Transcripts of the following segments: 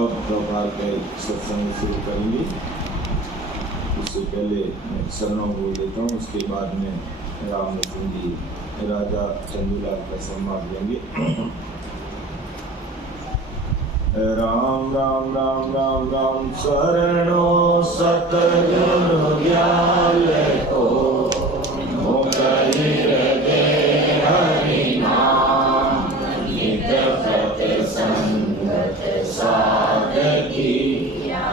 अब प्रभार के सत्संग शुरू करेंगे। उससे पहले मैं शरणों बोल देता हूँ, उसके बाद में राम लखन जी राजा चंदूलाल का सम्मान लेंगे। राम राम राम राम राम शरणो सतगुरु ज्ञान को मुकरि हृदय हरि नाम नित प्रति संगत साधकी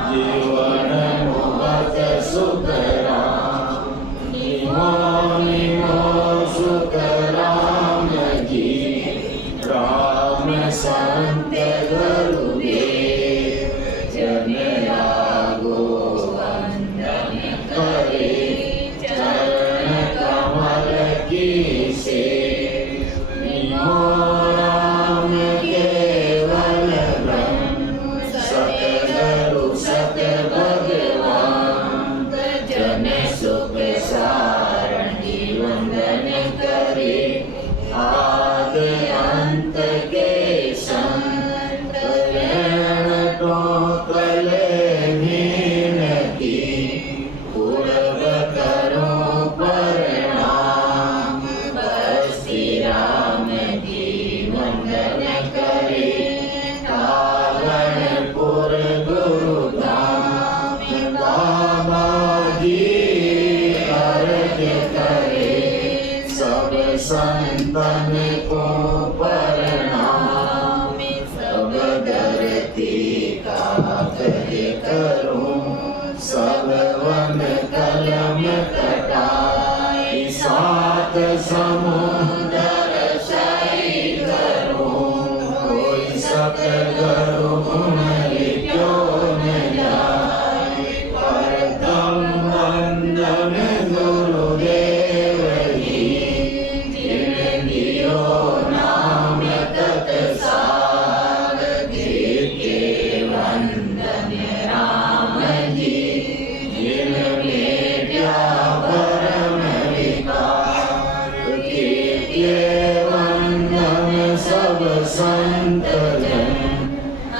जीवन मुक्त सुख राम निमो निमो सुख राम जी राम संत गुरुदेव जन लागो वंदन करे चरण कमल की से निमो राम केवल ब्रह्म सतगुरु सत भगवान जन सुख सारणी वंदन करे आद अंत के संत कले मीनती पूर्व करो प्रणाम बस्ती राम जी वंदन करे कारणपुर गुरुधाम बाबा जी अर्ज करे सब संतन को प्रणाम सब धरती का करूं सब वन कलम कटाई सात समुद्र सही करूं कोई सतगुरु गुण क्यों न जाए परतम वंदन गुरुदेव जी जिन दियो नाम तत्सार के वंदन राम जी जिन मेट्या परम विकार के वंदन सब संत जन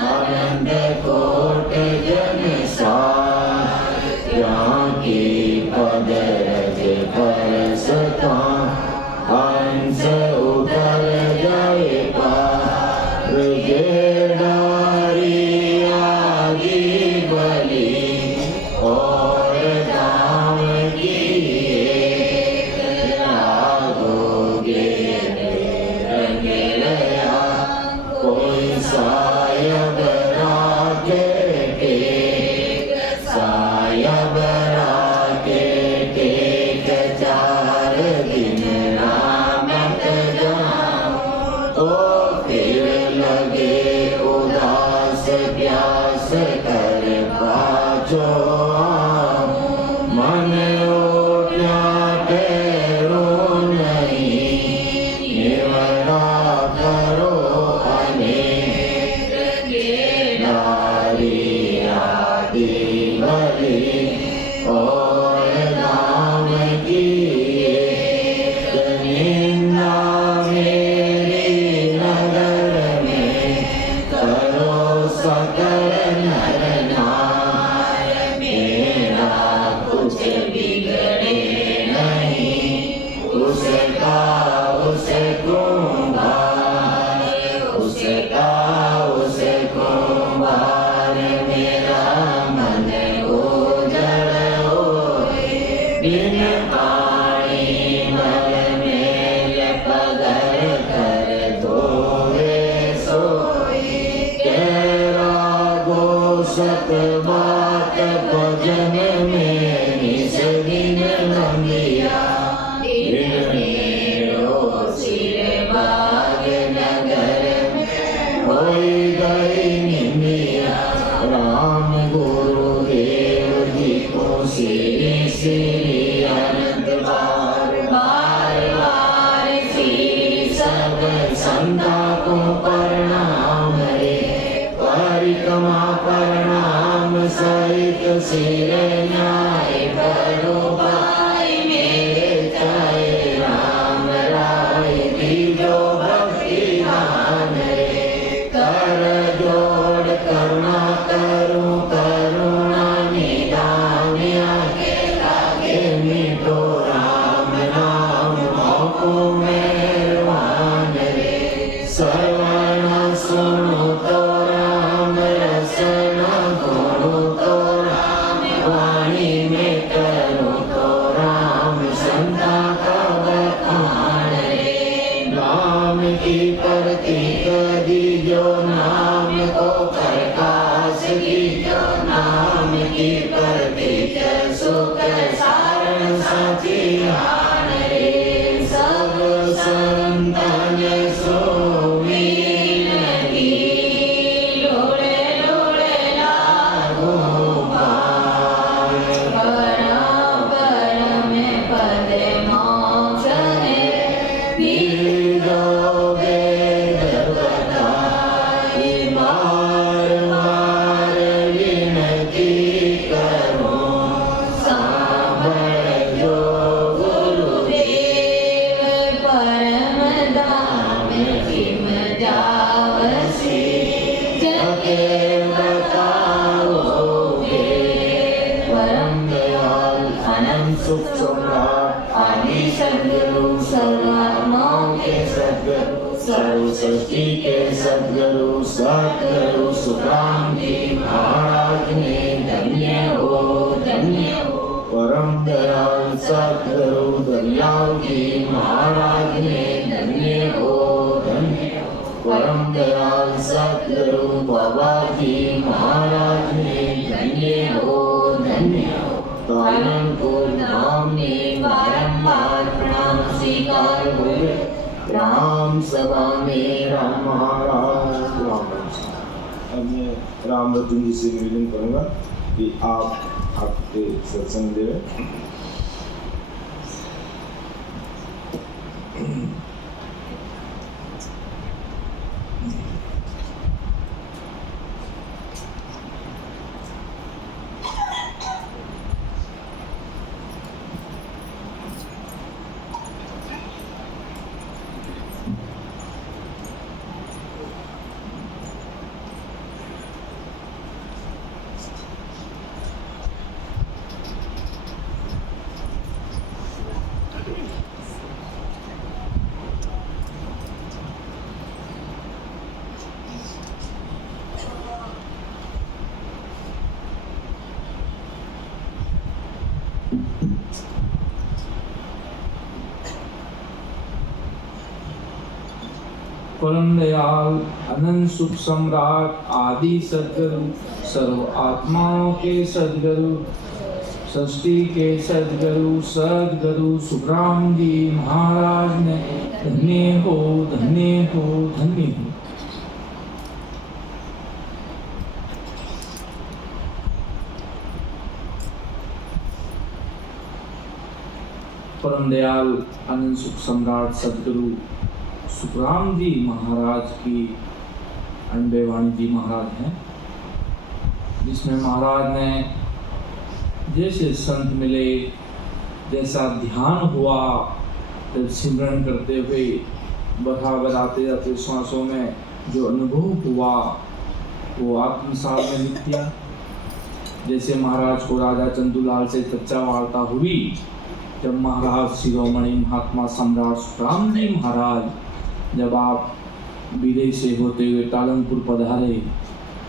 आनंद कोट जन सार यहाँ की पद रज परसता हंस उतर जाए पार गेडारी आदि बलि और धाम किए लागोगे रंग लया कोई सायब राके टेक सायब राके टेक चार दिन रामत जाऊं तो फिर लगे उदास प्यास कर पाछो आऊं मन ओढ़ा ठहरो नहीं निवड़ा करो अनेक नारी आदि बलि और नाम किए निंदा मेरी नगर में करो सकल नर नार मेरा कुछ बिगड़े नहीं उसका उसे कुंभार उसका उसे कुंभार मेरा मन उजड़ होए बिन पानी मल मेल पगर कर धोए सोई केरा गो सत बात भजन में निस दिन नंदिया दिन मेरो सिर बाग नगर में होई गई निंदिया राम गुरुदेव जी को श्री श्री अनंत बार बार बार श्री सब संता को प्रणाम रे परिक्रमा प्रणाम सहित सिर न्याय करो भाई मेरे चाहे राम राय दीजो भक्ति दान रे कर जोड़ करुणा की प्रतीक सुख सारण साची आन रे सब संतन सो विनती लोड़े लोड़े लागो पार परम परम पद मोक्ष है वीरो वेद बताई बार बार विनती करो सांभळ जो गुरुदेव परम धाम किम जावसी जगे बताओगे परम दयाल अनंत सुख सम्राट आदि सद्गुरु सर्वात्माओं के सद्गुरु सर्व सृष्टि के सद्गुरु सद्गुरु सुखराम जी महाराज ने धन्य हो परम दयाल सद्गुरु दयाल जी महाराज ने धन्य हो परम दयाल सद्गुरु बाबा जी महाराज ने धन्य हो पालनपुर धाम में बारंबार प्रणाम स्वीकार हुए राम सभा में राम महाराज अब मैं राम रतन जी से निवेदन करूंगा कि आप आपके सत्संग दें। परम दयाल अनंत सुख सम्राट आदि सद्गुरु सर्व आत्माओं के सद्गुरु सृष्टि के सद्गुरु सद्गुरु सुखराम जी महाराज ने धन्य हो धन्य हो धन्य हो। परम दयाल अनंत सुख सम्राट सद्गुरु सुखराम जी महाराज की अंबेवाणी जी महाराज हैं, जिसमें महाराज ने जैसे संत मिले, जैसा ध्यान हुआ, जब सिमरन करते हुए बराबर आते जाते श्वासों में जो अनुभव हुआ वो आत्मसात में लिख दिया। जैसे महाराज को राजा चंदूलाल से चर्चा वार्ता हुई, जब महाराज शिरोमणि महात्मा सम्राट सुखराम जी महाराज जब आप विदेश से होते हुए कालनपुर पधारे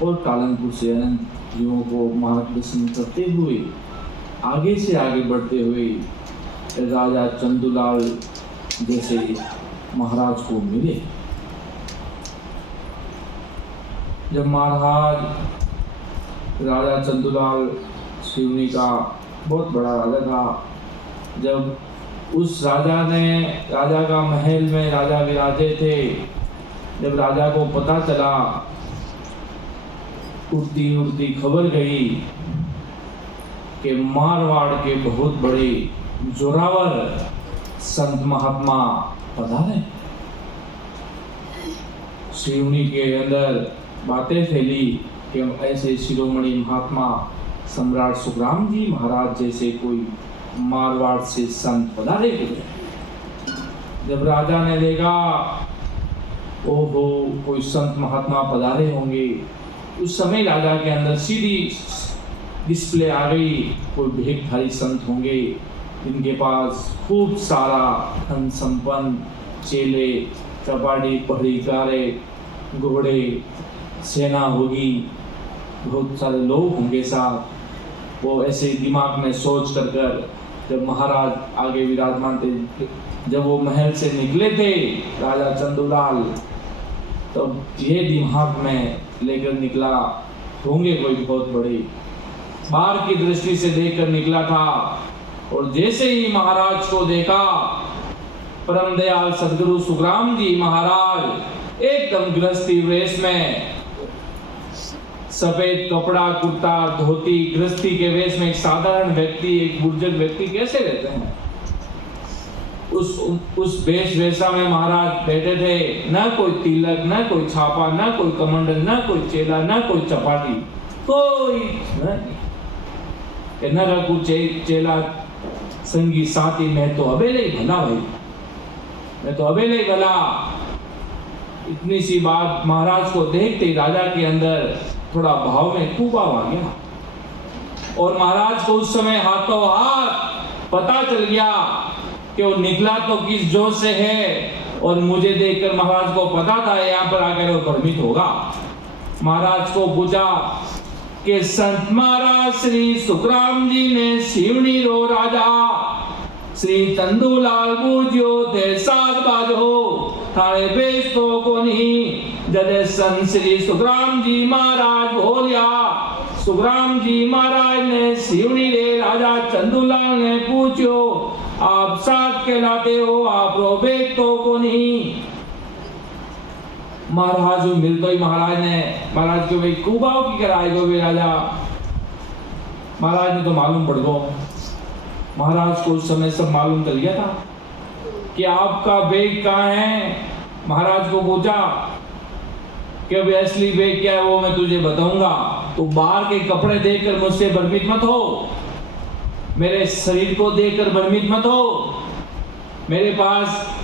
और कालनपुर से अनंत जीवों को मार्गदर्शन करते हुए आगे से आगे बढ़ते हुए राजा चंदूलाल जैसे महाराज को मिले। जब महाराज राजा चंदूलाल सिवनी का बहुत बड़ा राजा था, जब उस राजा का महल में राजा विराजे थे, जब राजा को पता चला, उड़ती उड़ती खबर गई कि मारवाड़ के बहुत बड़े जोरावर संत महात्मा पधारे। सिवनी के अंदर बातें फैली कि ऐसे शिरोमणि महात्मा सम्राट सुखराम जी महाराज जैसे कोई मारवाड़ से संत पधारे हुए। जब राजा ने देखा ओहो कोई संत महात्मा पधारे होंगे, उस समय राजा के अंदर सीधी डिस्प्ले आ गई, कोई भेखधारी संत होंगे इनके पास खूब सारा धन संपन्न, चेले चपाटी पहरेदारे घोड़े सेना होगी, बहुत सारे लोग होंगे साथ। वो ऐसे दिमाग में सोच कर जब महाराज आगे विराजमान थे, जब वो महल से निकले थे राजा चंदूलाल, तो ये दिमाग में लेकर निकला होंगे कोई बहुत बड़े बाहर की दृष्टि से देखकर निकला था। और जैसे ही महाराज को देखा, परम दयाल सदगुरु सुखराम जी महाराज एकदम गृहस्थी वेश में, सफेद कपड़ा, कुर्ता, धोती, गृहस्थी के वेश में एक साधारण व्यक्ति, एक बुजुर्ग व्यक्ति कैसे रहते हैं, उस वेश वेशा में महाराज बैठे थे। न कोई तिलक, न कोई छापा, न कोई कमंडल, न कोई चेला, न कोई चपाटी, कोई न रघु चेला संगी साथी। मैं तो अबेले ही भला भाई, मैं तो अबेले ही भला। इतनी सी बात महाराज को देखते ही राजा के अंदर थोड़ा भाव में कुभाव आ गया। और महाराज को उस समय हाथों हाथ पता चल गया कि वो निकला तो किस जोश से है। और मुझे देखकर महाराज को पता था यहाँ पर आकर वो भ्रमित होगा। महाराज को पूछा कि संत महाराज श्री सुखराम जी ने शिवनी रो राजा श्री चंदूलाल बूझो थे सात बाजो थारे बेच तो को नहीं जदे संत श्री सुखराम जी महाराज बोलिया। सुखराम जी महाराज ने शिवनी रे राजा चंदूलाल ने पूछो आप साथ कहलाते हो, आप रो बेच तो को नहीं। महाराज मिल तो ही महाराज के भाई कुबाव की कराए गो वे राजा। महाराज ने तो मालूम पड़ गो। महाराज को उस समय सब मालूम चल गया था कि आपका बेग कहाँ है। महाराज को पूछा कि अब असली बेग क्या है वो मैं तुझे बताऊंगा, तो बाहर के कपड़े देखकर मुझसे भ्रमित मत हो, मेरे शरीर को देखकर भ्रमित मत हो, मेरे पास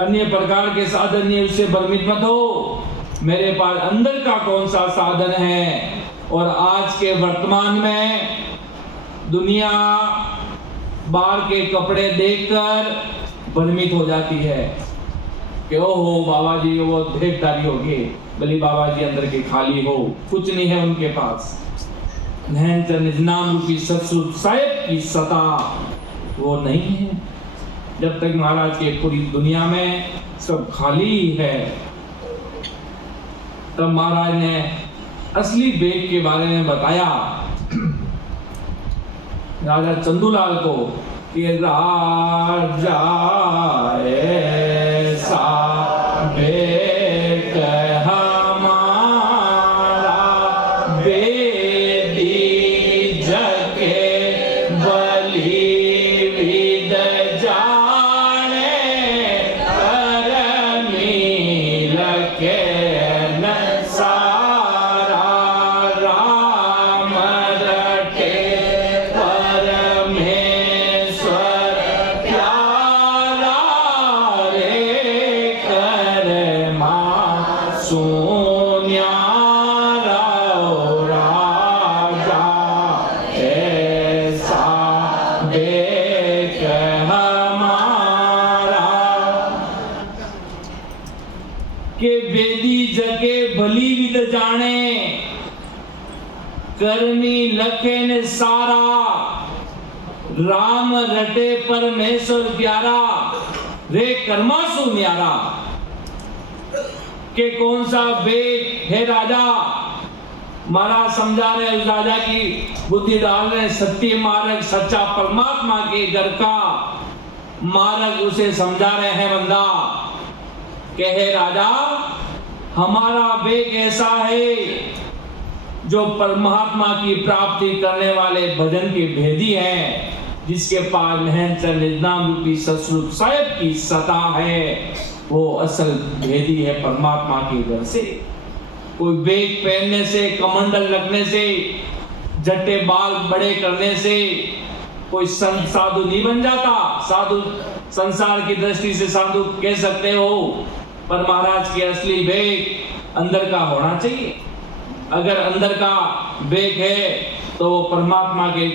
अन्य प्रकार के साधन नहीं उससे भ्रमित मत हो, मेरे पास अंदर का कौन सा साधन है। और आज के वर्तमान में दुनिया बाहर के कपड़े देखकर भ्रमित हो जाती है कि ओहो बाबा जी वो भेंटदारी होगी, भले बाबा जी अंदर के खाली हो, कुछ नहीं है उनके पास। नाम रूपी सत्सुर साहिब की सता वो नहीं है। जब तक महाराज के पूरी दुनिया में सब खाली है, तब महाराज ने असली बेग के बारे में बताया राजा चंदूलाल को कि राजा ऐसा बेग हमारा बेदी जगे बलि विद जाने करमी लके न सारा राम रटे परमेश्वर प्यारा रे कर मासूम करनी लखे ने सारा राम रटे परमेश्वर प्यारा रे कर्मासु न्यारा। के कौन सा बेग है राजा। महाराज समझा रहे उस राजा की बुद्धि डाल रहे, सत्य मार्ग सच्चा परमात्मा के घर का मार्ग उसे समझा रहे हैं बंदा। के हे राजा हमारा बेग ऐसा है जो परमात्मा की प्राप्ति करने वाले भजन के भेदी हैं, जिसके पास नाम रूपी सतस्वरूप साहिब की सता है, वो असल भेदी है परमात्मा के घर से। कोई बेग पहनने से, कमंडल लगने से, जट्टे बाल बड़े करने से कोई संत साधु नहीं बन जाता। साधु संसार की दृष्टि से साधु कह सकते हो, पर महाराज के असली बेग अंदर का होना चाहिए। अगर अंदर का बेग है तो वो परमात्मा के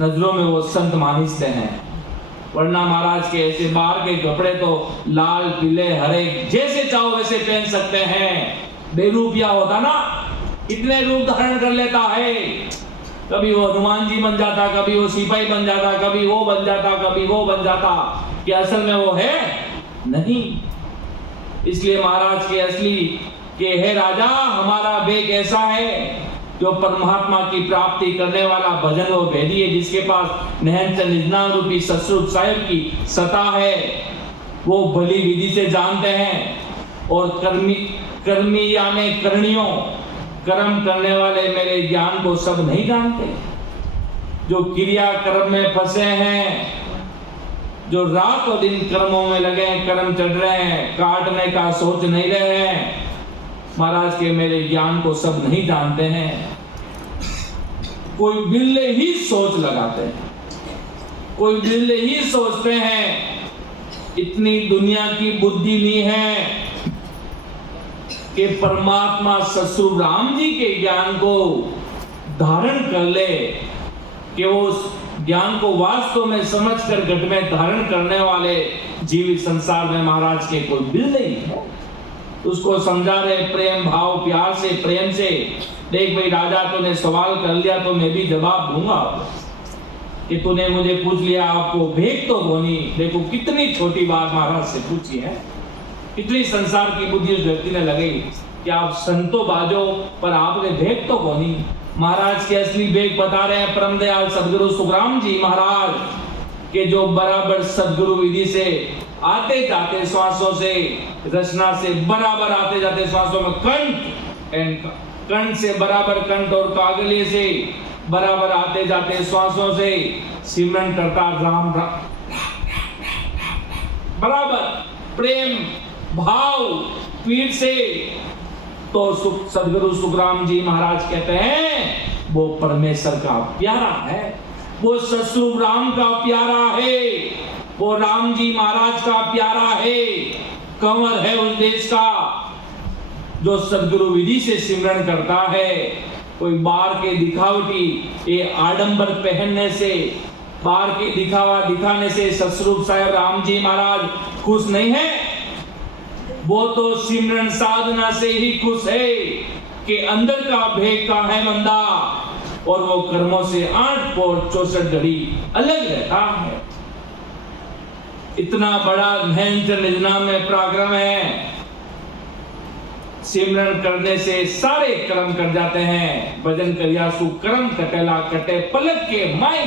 नजरों में वो संत मानिसते हैं, वरना महाराज के ऐसे बाहर के कपड़े तो लाल पीले हरे जैसे चाहो वैसे पहन सकते हैं। बेरूपिया होता ना, इतने रूप धारण कर लेता है, कभी वो हनुमान जी बन जाता, कभी वो सिपाही बन जाता, कभी वो बन जाता, कभी वो बन जाता, कि असल में वो है नहीं। इसलिए महाराज के असली कि हे राजा हमारा बेग ऐसा है जो परमात्मा की प्राप्ति करने वाला भजन वो भेदी है, जिसके पास नहन निजनाम रूपी ससुर साहिब की सता है, वो भली विधि से जानते हैं। और कर्मी यानी करणियों, कर्म करने वाले मेरे ज्ञान को सब नहीं जानते। जो क्रिया कर्म में फंसे हैं, जो रात और दिन कर्मों में लगे हैं, कर्म चढ़ रहे हैं, काटने का सोच नहीं रहे हैं, महाराज के मेरे ज्ञान को सब नहीं जानते हैं। कोई बिल्ले ही सोच लगाते हैं, कोई बिल्ले ही सोचते हैं। इतनी दुनिया की बुद्धि नहीं है कि परमात्मा ससुर राम जी के ज्ञान को धारण कर ले, कि वो उस ज्ञान को वास्तव में समझकर घट में धारण करने वाले जीवित संसार में महाराज के कोई बिल्ले ही है। उसको समझा रहे प्रेम भाव प्यार से, प्रेम से। देख भाई राजा, तूने सवाल कर लिया तो मैं भी जवाब दूंगा कि तूने मुझे पूछ लिया, आपको भेद तो बोनी। देखो कितनी छोटी बात महाराज से पूछी है, कितनी संसार की बुद्धि उस व्यक्ति ने लगाई कि आप संतो बाजो पर आपने भेद तो बोनी। महाराज के असली भेद बता रहे हैं परम दयाल सदगुरु सुखराम जी महाराज के, जो बराबर सदगुरु विधि से आते जाते श्वासों से, रचना से बराबर आते जाते श्वासों में कंठ से बराबर कंठ और कागलिए से बराबर आते जाते श्वासों से सिमरन करता राम राम बराबर प्रेम भाव पीठ से। तो सदगुरु सुखराम जी महाराज कहते हैं वो परमेश्वर का प्यारा है, वो ससुर राम का प्यारा है, वो राम जी महाराज का प्यारा है, कंवर है उस देश का, जो सदगुरु विधि से सिमरन करता है। कोई बाहर के दिखावटी ये आडंबर पहनने से, बाहर के दिखावा दिखाने से ससुर साहिब राम जी महाराज खुश नहीं है। वो तो सिमरन साधना से ही खुश है कि अंदर का भेद का है मंदा, और वो कर्मों से 8 और 64 घड़ी अलग रहता है। इतना बड़ा निजनाम में पराक्रम है। सिमरन करने से सारे कर्म कर जाते हैं। भजन करियासु कर्म कटेला कटे पलक के माई।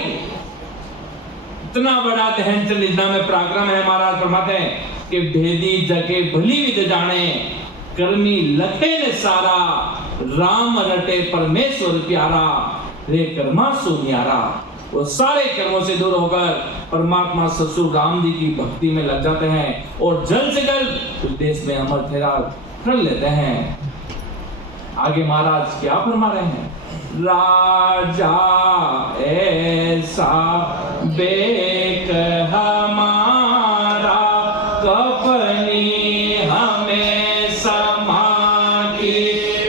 इतना बड़ा निजनाम में पराक्रम है। महाराज फरमाते हैं कि भेदी जगे भली विद जाने, कर्मी लखे ने सारा, राम रटे परमेश्वर प्यारा, रे कर्मा सुनियारा। वो सारे कर्मों से दूर होकर परमात्मा ससुर राम जी की भक्ति में लग जाते हैं और जल्द से जल्द उस देश में अमर फेरा कर लेते हैं। आगे महाराज क्या फरमा रहे हैं? राजा ऐसा बेक हमारा, कपनी हमें समाकी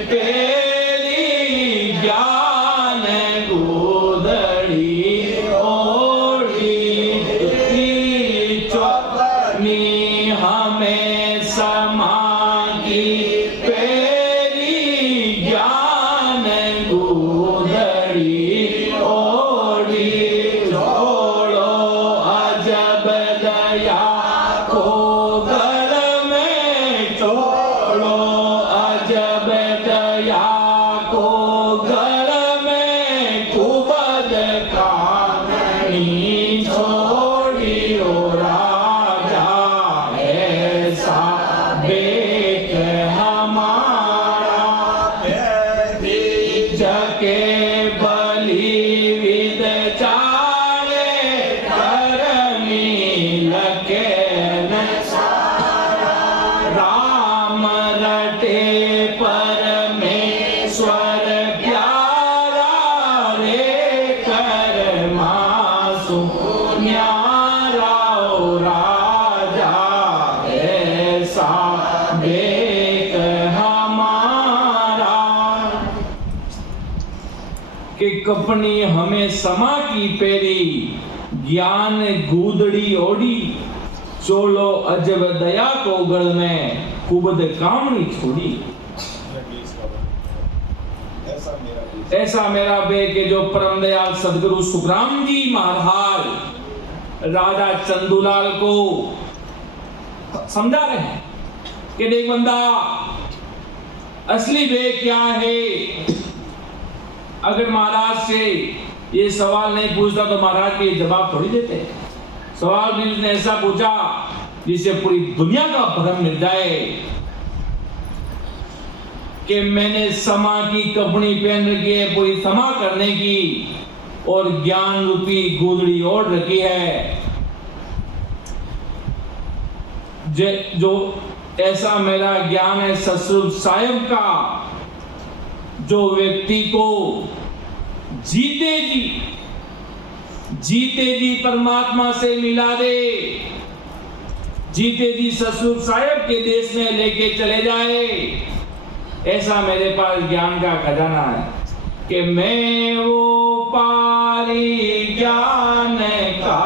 पेली, ज्ञान गोदड़ी ओढ़ी चौपनी हमें समाकी पेली, ज्ञान गोदड़ी ओढ़ी छोड़ो अजब दया को घर में, छोड़ो अजब दया को घर में, कुबद कहानी छोड़ी ओ राजा ऐसा बेक हमारा, जके बलि विद चारे, करमी लके न सारा, राम रटे परमेश्वर प्यारा, रे कर्मा सुन्यारा ओ राजा ऐसा बेक हमारा। कि कपनी हमें समा की पेरी, ज्ञान गूदड़ी ओढ़ी, चोलो अजब दया को गढ़ में, कुबद कामनी छोड़ी। ऐसा मेरा बे के जो परम दयाल सदगुरु सुखराम जी महाराज राजा चंदूलाल को समझा रहे हैं कि देख बंदा, असली बे क्या है, अगर महाराज से ये सवाल नहीं पूछता तो महाराज भी ये जवाब थोड़ी देते। सवाल भी उसने ऐसा पूछा जिससे पूरी दुनिया का भ्रम मिट जाए कि मैंने समा की कपड़ी पहन रखी है पूरी समा करने की, और ज्ञान रूपी गोदड़ी ओढ़ रखी है। जो ऐसा मेरा ज्ञान है सतस्वरूप साहेब का, जो व्यक्ति को जीते जी परमात्मा से मिला दे, जीते जी सतस्वरूप साहेब के देश में लेके चले जाए, ऐसा मेरे पास ज्ञान का खजाना है कि मैं वो पारी ज्ञान का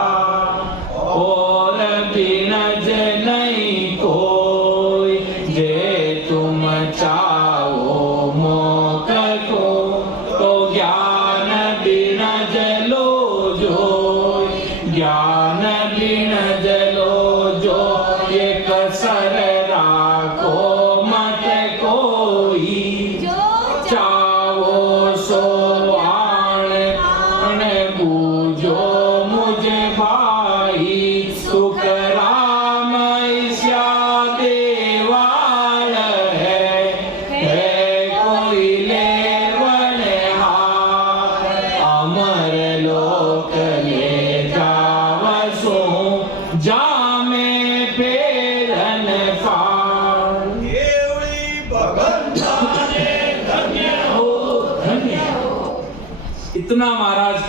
और बिनज नहीं कोई, जे तुम चाहो मोक को तो ज्ञान बिनज लो जो, ज्ञान बिनज लो जो, ये कसर राखो मत कोई, चाहो सो आण बूझो मुझे भाई, सुख राम ईश्या देवाल है कोई लेवन हार, अमर लोक ले जावसो जामे फेरन फार। इतना महाराज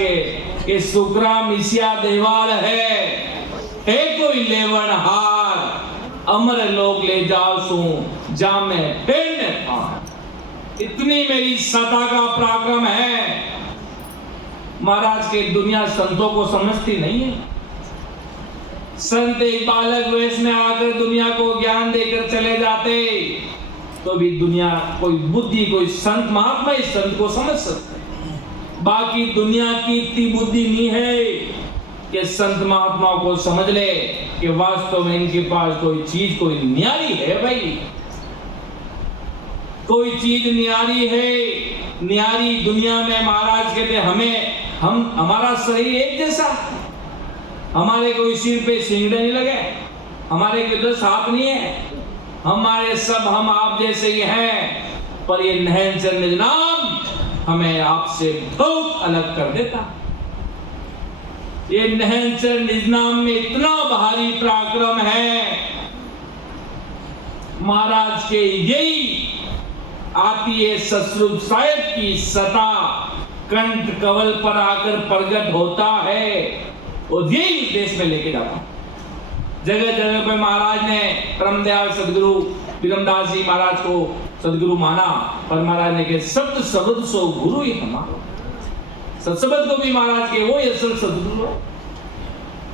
के सुखराम ईसिया देवाल है कोई लेवन हार, अमर लोग ले जाओ सू जामे पेन फार। इतनी मेरी सता का पराक्रम है महाराज के, दुनिया संतों को समझती नहीं है। संत एक बालक वेश में आकर दुनिया को ज्ञान देकर चले जाते तो भी दुनिया कोई बुद्धि, कोई संत महात्मा इस संत को समझ सकते। बाकी दुनिया की इतनी बुद्धि नहीं है कि संत महात्माओं को समझ ले कि वास्तव में इनके पास कोई चीज, कोई न्यारी है भाई, कोई चीज न्यारी है। न्यारी दुनिया में महाराज कहते हमारा शरीर एक जैसा, हमारे कोई सिर पे सिंगड़े नहीं लगे, हमारे के 10 हाथ नहीं है, हमारे सब हम आप जैसे ही हैं, पर ये नहन चंद निजनाम हमें आपसे बहुत अलग कर देता। ये नहन चंद निजनाम में इतना भारी पराक्रम है महाराज के, यही आती है सतस्वरूप साहेब की सता, कंठ कवल पर आकर प्रकट होता है और यही देश में लेके जाता। जगह जगह पे महाराज ने परमदयाल सदगुरु विरमदास जी महाराज को सदगुरु माना, पर महाराज ने कहा सत्य शब्द सो गुरु ही हमारा। सत्शब्द को भी महाराज के वो असल सदगुरु,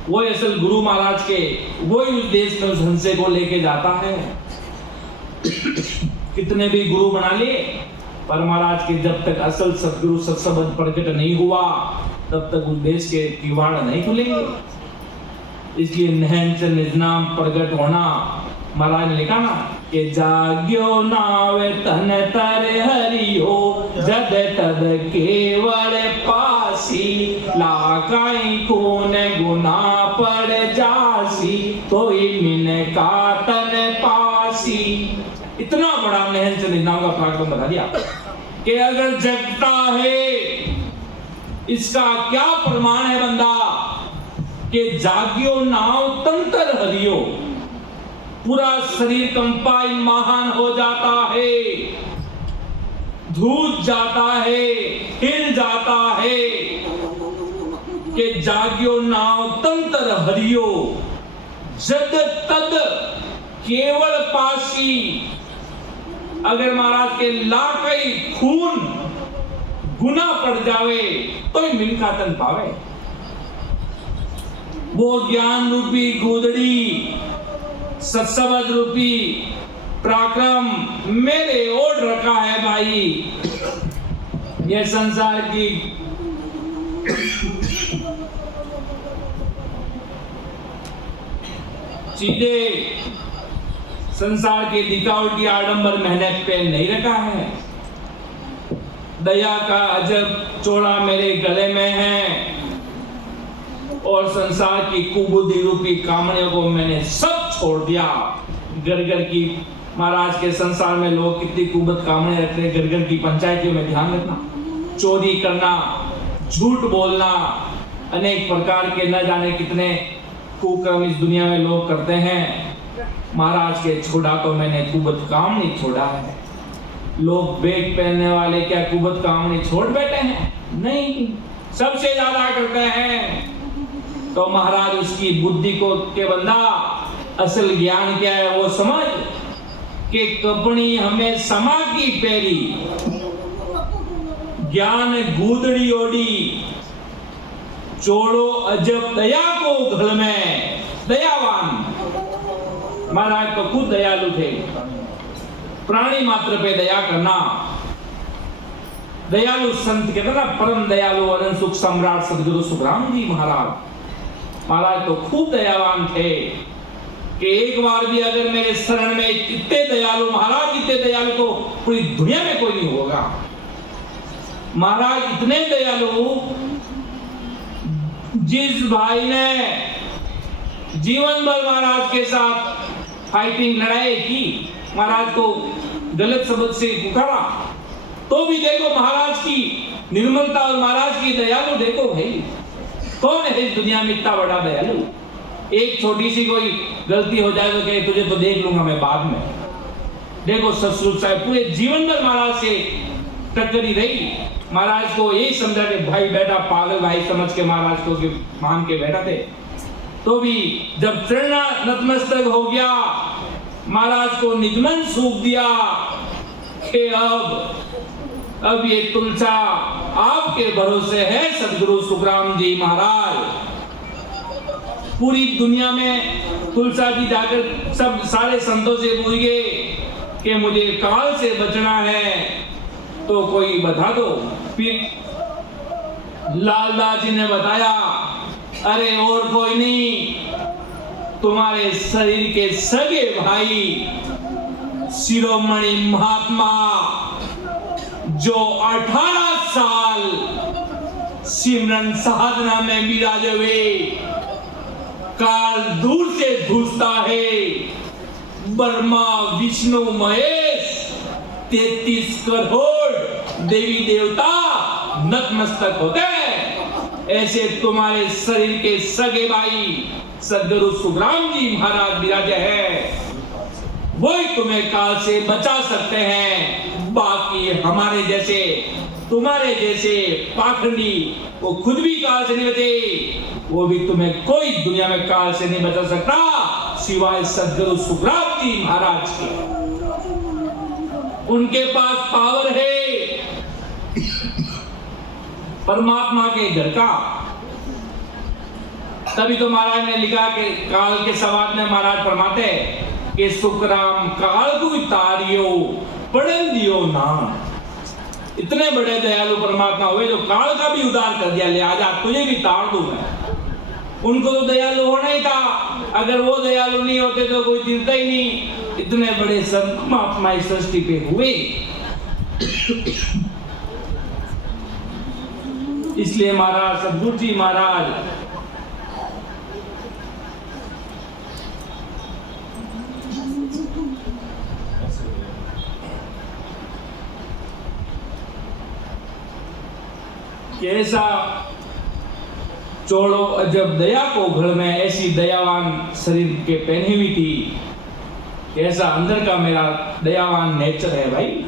वो असल गुरु महाराज के, वो ही उस देश में उस हंसे को लेके जाता है। कितने भी गुरु बना लिए, पर महाराज के जब तक असल सदगुरु सत्शब्द प्रकट नहीं हुआ तब तक उस देश के किवाड़ नहीं खुलेंगे। इसलिए नहन से निजनाम प्रकट होना, महाराज ने लिखा ना कि जाग्यो नावे तन तर हरियो, जद तद केवल पासी, लाकाई खून गुना पड़ जासी, कोई मिन का तन पासी। इतना बड़ा नहन से निजनाम का पराक्रम बता दिया कि अगर जगता है, इसका क्या प्रमाण है बंदा कि जाग्यो नाव तंतर हरियो, पूरा शरीर कंपाई महान हो जाता है, धूज जाता है, हिल जाता है कि जाग्यो नाव तंतर हरियो, जद तद केवल पासी। अगर महाराज के लाकई खून गुना पड़ जावे तो ही मिलका तन पावे। वो ज्ञान रूपी गोदड़ी, सत्सबद रूपी पराक्रम मेरे ओढ़ रखा है भाई। ये संसार की चीजें, संसार के दिखावटी आडंबर मेहनत पे नहीं रखा है। दया का अजब चोला मेरे गले में है और संसार की कुबुद्धि रूपी कामड़ियों को मैंने सब छोड़ दिया। घर घर की महाराज के संसार में लोग कितनी कुबत कामड़े रखते हैं। घर घर की पंचायतियों में ध्यान रखना, चोरी करना, झूठ बोलना, अनेक प्रकार के न जाने कितने कुकर्म इस दुनिया में लोग करते हैं। महाराज के छोड़ा तो मैंने कुबत काम नहीं छोड़ा है। लोग बेग पहनने वाले क्या कुबत काम नहीं छोड़ बैठे हैं? नहीं, सबसे ज्यादा करते हैं। तो महाराज उसकी बुद्धि को के बंदा असल ज्ञान क्या है वो समझ कि कपड़ी हमें समा की पैरी, ज्ञान गूदड़ी ओडी, चोड़ो अजब दया को घड़ में। दयावान महाराज तो खुद दयालु थे, प्राणी मात्र पे दया करना। दयालु संत कहते ना, परम दयालु अनंत सुख सम्राट सदगुरु सुखराम जी महाराज तो खूब दयावान थे कि एक बार भी अगर मेरे शरण में इतने दयालु महाराज, इतने दयालु तो पूरी दुनिया में कोई नहीं होगा। महाराज इतने दयालु, जिस भाई ने जीवन भर महाराज के साथ फाइटिंग लड़ाई की, महाराज को गलत शब्द से पुकारा, तो भी देखो महाराज की निर्मलता और महाराज की दयालु देखो भाई, कौन है इस दुनिया में इतना बड़ा दयालु? एक छोटी सी कोई गलती हो जाए तो कहे तुझे तो देख लूंगा मैं बाद में। देखो ससुर साहब पूरे जीवन भर महाराज से टक्करी रही। महाराज को यही समझा कि भाई बेटा पागल भाई समझ के महाराज को मान के बैठा थे। तो भी जब चरण नतमस्तक हो गया, महाराज को निजमन सूख दिया कि अब ये तुलसा आपके भरोसे है सदगुरु सुखराम जी महाराज। पूरी दुनिया में तुलसा जी जाकर सब सारे संतों से पूछ गए कि मुझे काल से बचना है तो कोई बता दो। फिर लालदास जी ने बताया, अरे और कोई नहीं, तुम्हारे शरीर के सगे भाई शिरोमणि महात्मा जो 18 साल सिमरन साधना में विराजे हुए, काल दूर से धूसता है, ब्रह्मा विष्णु महेश 33 करोड़ देवी देवता नतमस्तक होते हैं। ऐसे तुम्हारे शरीर के सगे भाई सदगुरु सुखराम जी महाराज विराजे हैं, वही तुम्हें काल से बचा सकते हैं। बाकी हमारे जैसे तुम्हारे जैसे पाखंडी वो खुद भी काल से नहीं बचे, वो भी तुम्हें कोई दुनिया में काल से नहीं बचा सकता सिवाय सदगुरु सुखराम जी महाराज के। उनके पास पावर है परमात्मा के घर का। तभी तो महाराज ने लिखा कि काल के सवाल में महाराज फरमाते कि सुखराम काल को तारियो पढ़न दियो ना। इतने बड़े दयालु परमात्मा हुए जो काल का भी उद्धार कर दिया, लिहाजा तुझे भी तार दूं मैं। उनको तो दयालु होना ही था, अगर वो दयालु नहीं होते तो कोई चिंता ही नहीं। इतने बड़े संत महात्मा इस सृष्टि पे हुए, इसलिए महाराज सदगुरु जी महाराज कैसा चोड़ो अजब दया को घर में, ऐसी दयावान शरीर के पहनी हुई थी। कैसा अंदर का मेरा दयावान नेचर है भाई।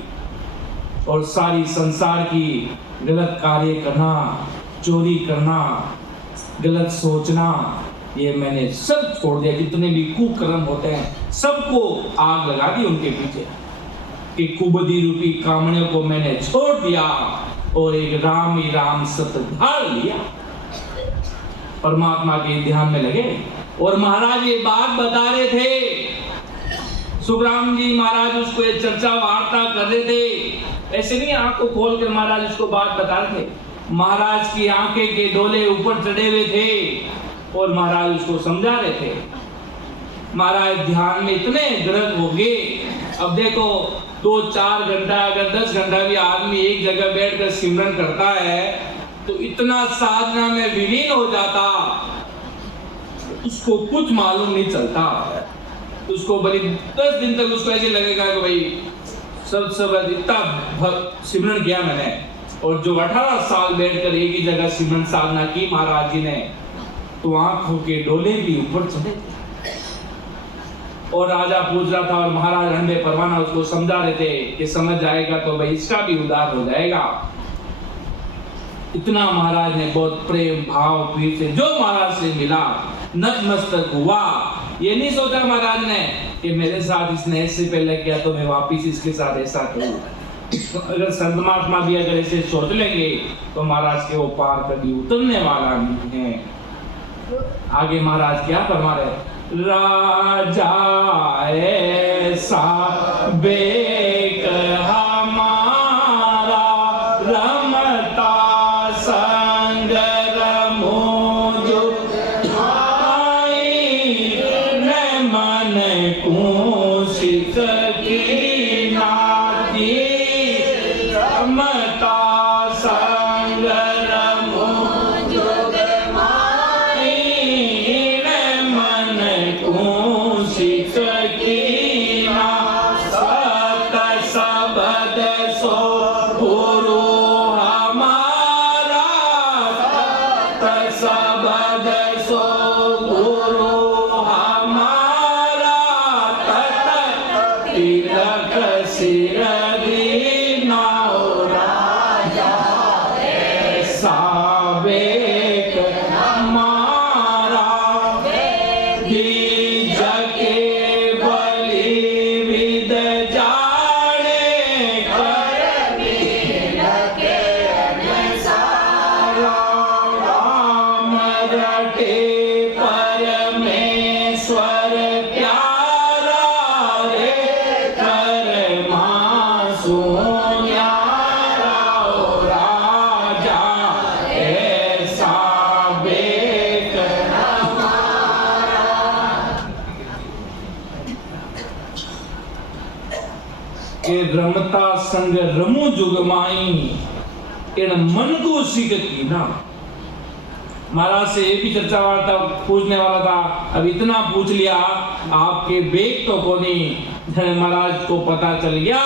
और सारी संसार की गलत कार्य करना, चोरी करना, गलत सोचना, ये मैंने सब छोड़ दिया। जितने भी कुकर्म होते हैं सबको आग लगा दी उनके पीछे कि कुबदी रूपी कामड़ियों को मैंने छोड़ दिया और एक राम ही राम सत धार लिया। परमात्मा के ध्यान में लगे। और महाराज ये बात बता रहे थे, सुखराम जी महाराज उसको ये चर्चा वार्ता कर रहे थे, ऐसे नहीं आंख को खोल कर महाराज उसको बात बता रहे थे। महाराज की आंखें के डोले ऊपर चढ़े हुए थे और महाराज उसको समझा रहे थे। महाराज ध्यान में इतने ग्रत हो गए। अब देखो 2-4 घंटा अगर 10 घंटा भी आदमी एक जगह बैठकर सिमरन करता है तो इतना साधना में विलीन हो जाता, उसको कुछ मालूम नहीं चलता। उसको बड़ी 10 दिन तक उसको ऐसे लगेगा कि भाई सब इतना सिमरन किया मैंने। और जो 18 साल बैठकर एक ही जगह सिमरन साधना की महाराज जी ने, तो आंखों के डोले भी ऊपर चले। और राजा पूछ रहा था और महाराज रणबे परवाना उसको समझा रहे थे कि समझ जाएगा तो भाई इसका भी उद्धार हो जाएगा। इतना महाराज ने बहुत प्रेम भाव पीर से जो महाराज से मिला नतमस्तक हुआ। ये नहीं सोचा महाराज ने कि मेरे साथ इसने इससे पहले किया तो मैं वापिस इसके साथ ऐसा करूं। अगर संत महात्मा भी अगर ऐसे सोच लेंगे तो महाराज के वो पार कभी उतरने वाला नहीं है। आगे महाराज क्या फरमा रहे, राजा ऐसा बेक हमारा रमता संग रमोजो आई न मन कुशिक की नाती रमता संग रमोजो कुशिक की ना सत सबद सो गुरु हमारा, सत सबद सो गुरु हमारा, तत तिलक सिर दीना राजा ऐसा बेक हमारा। परमेश्वर प्यारा रे कर मासू न्यारा राजा ऐसा बेक हमारा। के रमता संग रमू जुगमाई इन मन को सिक की ना। महाराज से ये भी चर्चा वार्ता पूछने वाला था, अब इतना पूछ लिया आपके बेग तो कोनी। महाराज को पता चल गया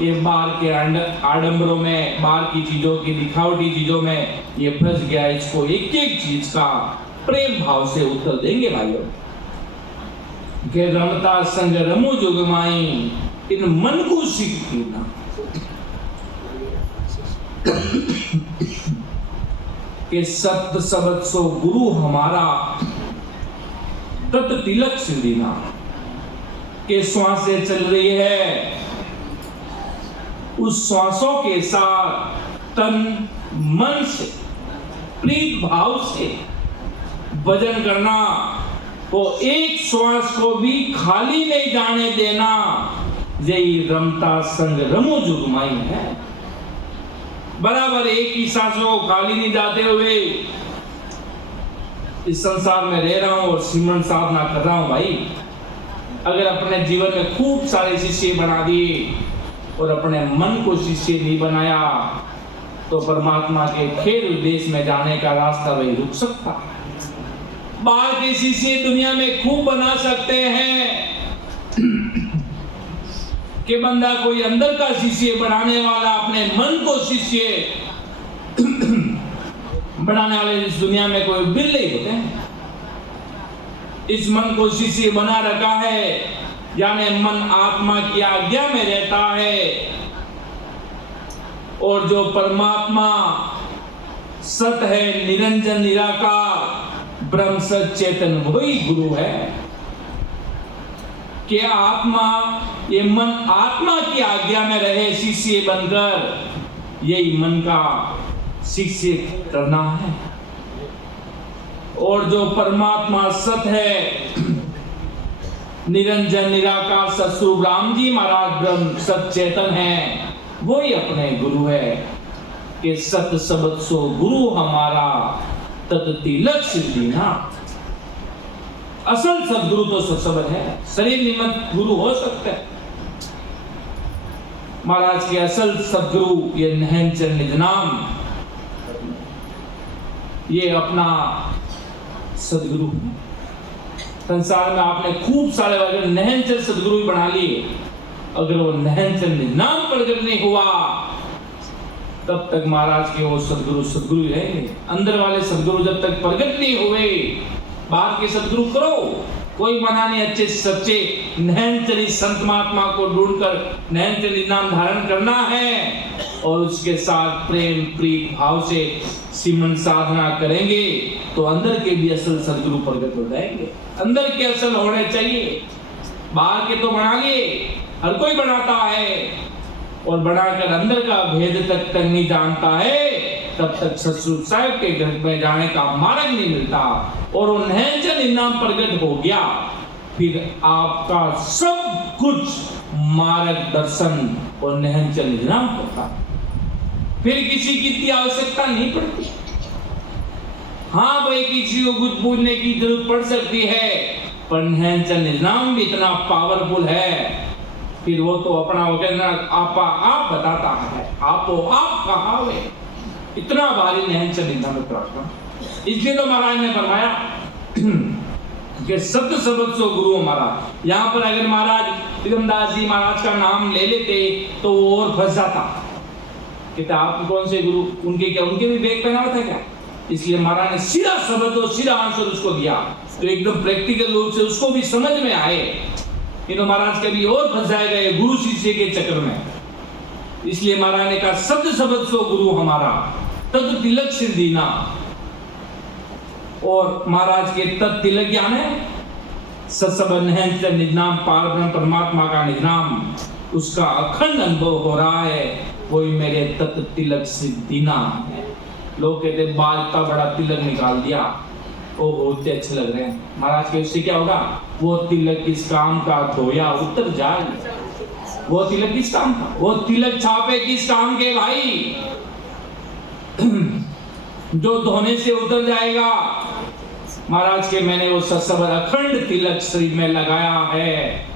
ये बाहर के आडंबरों में, बाहर की चीजों की दिखावटी चीजों में ये फंस गया। इसको एक एक चीज का प्रेम भाव से उत्तर देंगे भाइयों। के रमता संग रमू जुगमाई इन मन को सीख की ना। के सत्य सबद सो गुरु हमारा, तत् तिलक सिंधीना। के श्वासें चल रही है, उस श्वासों के साथ तन मन से प्रीत भाव से भजन करना, वो एक श्वास को भी खाली नहीं जाने देना, यही रमता संग रमो जुगमाई है। बराबर एक ही सांसों को खाली नहीं जाते हुए इस संसार में रह रहा हूं और सिमरन साधना कर रहा हूं। भाई अगर अपने जीवन में खूब सारे शिष्य बना दिए और अपने मन को शिष्य नहीं बनाया तो परमात्मा के खेल देश में जाने का रास्ता वही रुक सकता। बाहर के शिष्य दुनिया में खूब बना सकते हैं कि बंदा कोई अंदर का शिष्य बनाने वाला, अपने मन को शिष्य बनाने वाले इस दुनिया में कोई बिल्ले ही होते हैं। इस मन को शिष्य बना रखा है, यानी मन आत्मा की आज्ञा में रहता है और जो परमात्मा सत है, निरंजन निराकार ब्रह्म सत चेतन, वही गुरु है। कि आत्मा, ये मन आत्मा की आज्ञा में रहे शिष्य बनकर, यही मन का शिष्य करना है। और जो परमात्मा सत है, निरंजन निराकार सतस्वरूप राम जी महाराज ब्रह्म सत चेतन है, वो ही अपने गुरु है। कि सत सबद सो गुरु हमारा, तत् तिलक सिद्धीना। असल सदगुरु तो सत सबद है, शरीर निमित्त गुरु हो सकते हैं महाराज के असल सदगुरु ये नहनचंद निधनाम, ये अपना सदगुरु है। संसार में आपने खूब सारे वाले नहनचंद सदगुरु बना लिए, अगर वो नहनचंद निधनाम प्रकट नहीं हुआ तब तक महाराज के वो सदगुरु सदगुरु रहेंगे। अंदर वाले सदगुरु जब तक प्रकट नहीं हुए, बाहर के सदगुरु करो, कोई मना नहीं। अच्छे सच्चे नहनचंद संत महात्मा को ढूंढकर नहनचंद नाम धारण करना है और उसके साथ प्रेम प्रीत भाव से सिमरन साधना करेंगे तो अंदर के भी असल सदगुरु प्रकट हो जाएंगे। अंदर के असल होने चाहिए, बाहर के तो बना लिए, हर कोई बनाता है और बनाकर अंदर का भेद तक नहीं जानता है, तब तक ससुर साहब के घर में जाने का मार्ग नहीं मिलता। और वो नहनचंद इनाम प्रकट हो गया, फिर आपका सब कुछ मार्गदर्शन और नहनचंद इनाम करता, फिर किसी की इतनी आवश्यकता नहीं पड़ती। हाँ भाई, किसी को कुछ पूछने की जरूरत पड़ सकती है, पर नहनचंद इनाम भी इतना पावरफुल है, फिर वो तो अपना आपा आप बताता है, आपो आप कहावे, इतना भारी नहनचंद इनाम में प्राप्त। इसलिए तो महाराज ने फरमाया कि शब्द शब्द सो गुरु हमारा। यहाँ पर अगर महाराज दिगमदास जी महाराज का नाम ले लेते तो वो और फंस जाता, कहते आप कौन से गुरु, उनके क्या, उनके भी बैग पहना हुआ था क्या? इसलिए महाराज ने सीधा शब्द और सीधा आंसर उसको दिया, तो एकदम प्रैक्टिकल रूप से उसको भी समझ में आए। तो महाराज कभी और फंस जाएगा गुरु शिष्य के चक्कर में। इसलिए महाराज ने कहा शब्द शब्द सो गुरु हमारा, तद तिलक सिर दीना। और महाराज के तद तिलक ज्ञान है सत्सबंध नहनचंद निधनाम, पारब्रह्म परमात्मा का निधनाम, उसका अखंड अनुभव हो रहा है, वही मेरे तत् तिलक सिर दीना है। लोग कहते बाल का बड़ा तिलक निकाल दिया, ओ होते अच्छे लग रहे हैं। महाराज के उससे क्या होगा? वो तिलक किस काम का, धोया उतर जाए। वो तिलक किस काम का? वो तिलक छापे किस काम के भाई? जो धोने से उतर जाएगा। महाराज के मैंने वो सत्सबर अखंड तिलक शरीर में लगाया है,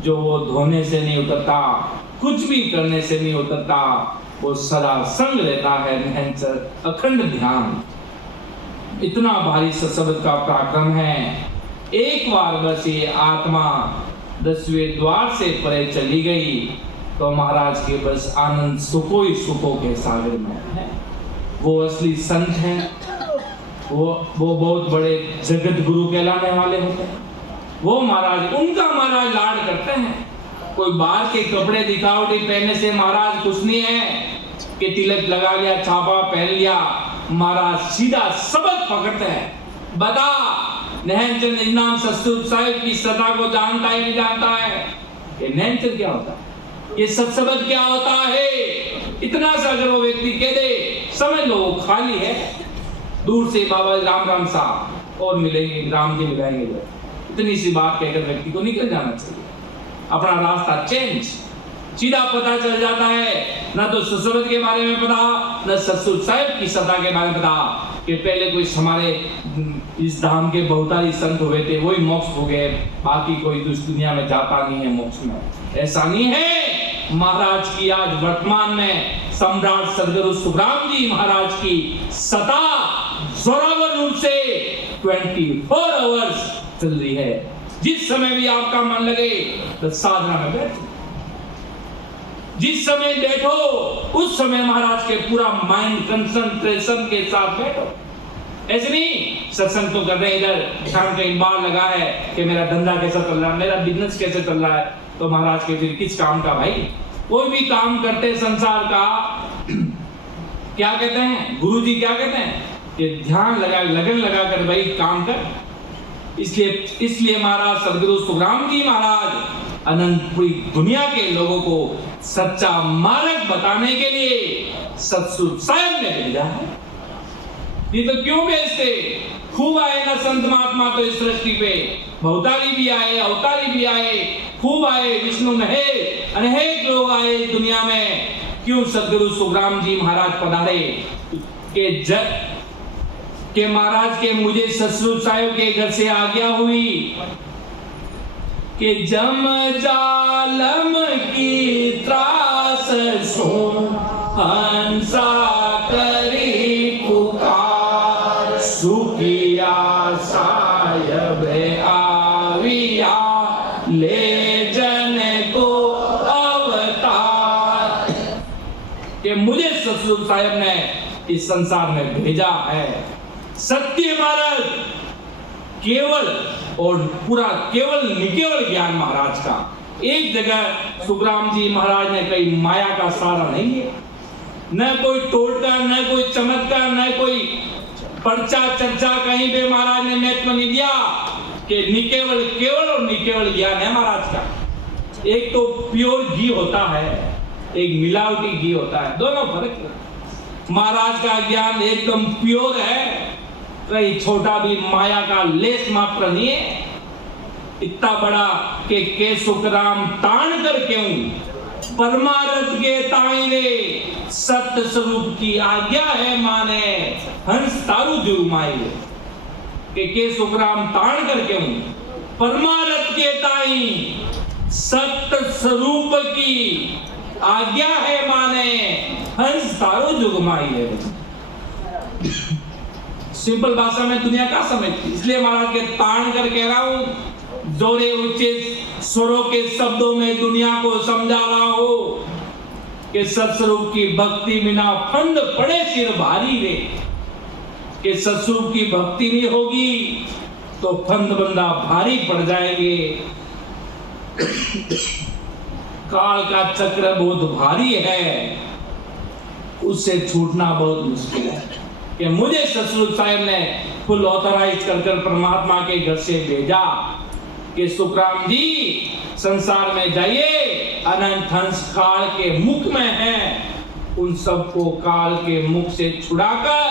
जो वो धोने से नहीं उतरता, कुछ भी करने से नहीं उतरता, वो सदा संग रहता है नहनचंद अखंड ध्यान। इतना भारी सत्सबद का पराक्रम है। एक बार बस ये आत्मा 10वें द्वार से परे चली गई तो महाराज के बस आनंद सुखो ही सुखों के सागर में है। वो असली संत हैं, वो बहुत बड़े जगत गुरु कहलाने वाले होते हैं। वो महाराज, उनका महाराज लाड करते हैं। कोई बाहर के कपड़े दिखावटी पहनने से महाराज खुश नहीं है कि तिलक लगा लिया, छापा पहन लिया। महाराज सीधा सबक पकड़ते हैं। बता नहनचंद इनाम ससुर साहिब की सदा को जानता है नहीं जानता है? ये नहनचंद क्या होता है, ये सत्सबद क्या होता है? इतना सा अगर वो व्यक्ति कह दे, समझ लो खाली है। दूर से बाबा राम राम साहब और मिलेंगे, राम जी मिलाएंगे। इतनी सी बात कहकर व्यक्ति को निकल जाना चाहिए, अपना रास्ता चेंज। सीधा पता चल जाता है, ना तो सत्सबद के बारे में पता, ना ससुर साहिब की सदा के बारे में पता कि पहले कोई हमारे इस धाम के बहुतारी संत हुए थे, वही मोक्ष हो गए, बाकी कोई दुनिया में जाता नहीं है मोक्ष में। ऐसा नहीं है। महाराज की आज वर्तमान में सम्राट सदगुरु सुखराम जी महाराज की सदा जोरावर रूप से 24 आवर्स चल रही है। जिस समय भी आपका मन लगे तो साधना में बैठो, जिस समय बैठो उस समय महाराज के पूरा माइंड कंसंट्रेशन के साथ बैठो। ऐसे नहीं सत्संग तो कर रहे हैं, इधर शाम कहीं बार लगा है कि मेरा धंधा कैसा चल रहा है, मेरा बिजनेस कैसे चल रहा है, तो महाराज के फिर किस काम का भाई? कोई भी काम करते संसार का क्या कहते हैं गुरुजी, क्या कहते हैं कि ध्यान लगा, लगन लगा कर भाई काम कर। इसलिए महाराज सदगुरु सुखराम जी महाराज अनंत पूरी दुनिया के लोगों को सच्चा मार्ग बताने के लिए सतसुर साहिब ने भेजा है। ये तो क्यों भेजते? खूब आए ना संत महात्मा तो इस सृष्टि पे, भवतारी भी आए, अवतारी भी आए, खूब आए, विष्णु महेश अनेक लोग आए दुनिया में। क्यों सदगुरु सुखराम जी महाराज पधारे के महाराज के मुझे ससुर साहिब के घर से आज्ञा हुई कि जम जालम की त्रास सुन हंसा करी पुकार, सुखिया सायब आविया ले जन को अवतार। कि मुझे सतगुरु साहब ने इस संसार में भेजा है। सत्य महाराज केवल और पूरा केवल निकेवल ज्ञान महाराज का। एक जगह सुखराम जी महाराज ने कही माया का सारा नहीं है, न कोई टोटका, न कोई चमत्कार, न कोई पर्चा चर्चा कहीं पे महाराज ने महत्व नहीं दिया कि निकेवल केवल और निकेवल ज्ञान है महाराज का। एक तो प्योर घी होता है, एक मिलावटी घी होता है, दोनों फर्क है। महाराज का ज्ञान एकदम प्योर है, कहीं छोटा भी माया का लेस मात्र नहीं है। इतना बड़ा के सुखराम तान कर क्यों परमारथ के ताई रे, सत्य स्वरूप की आज्ञा है माने हंस तारु जुर्माई। के सुखराम तान कर क्यों परमारथ के ताई, सत्य स्वरूप की आज्ञा है माने हंस तारु जुगमाई है। सिंपल भाषा में दुनिया का समझती, इसलिए महाराज के तान कर कह रहा हूं, जोरे ऊंचे स्वरों के शब्दों में दुनिया को समझा रहा हो कि सत्स्वरूप की भक्ति बिना फंद पड़े सिर भारी रे। कि सत्स्वरूप की भक्ति नहीं होगी तो फंद बंदा भारी पड़ जाएंगे। काल का चक्र बहुत भारी है, उससे छूटना बहुत मुश्किल है। कि मुझे सतगुरु साहब ने फुल ऑथराइज कर परमात्मा के घर से भेजा कि सुखराम जी संसार में जाइए, अनंत हंस काल के मुख में है, उन सबको काल के मुख से छुड़ाकर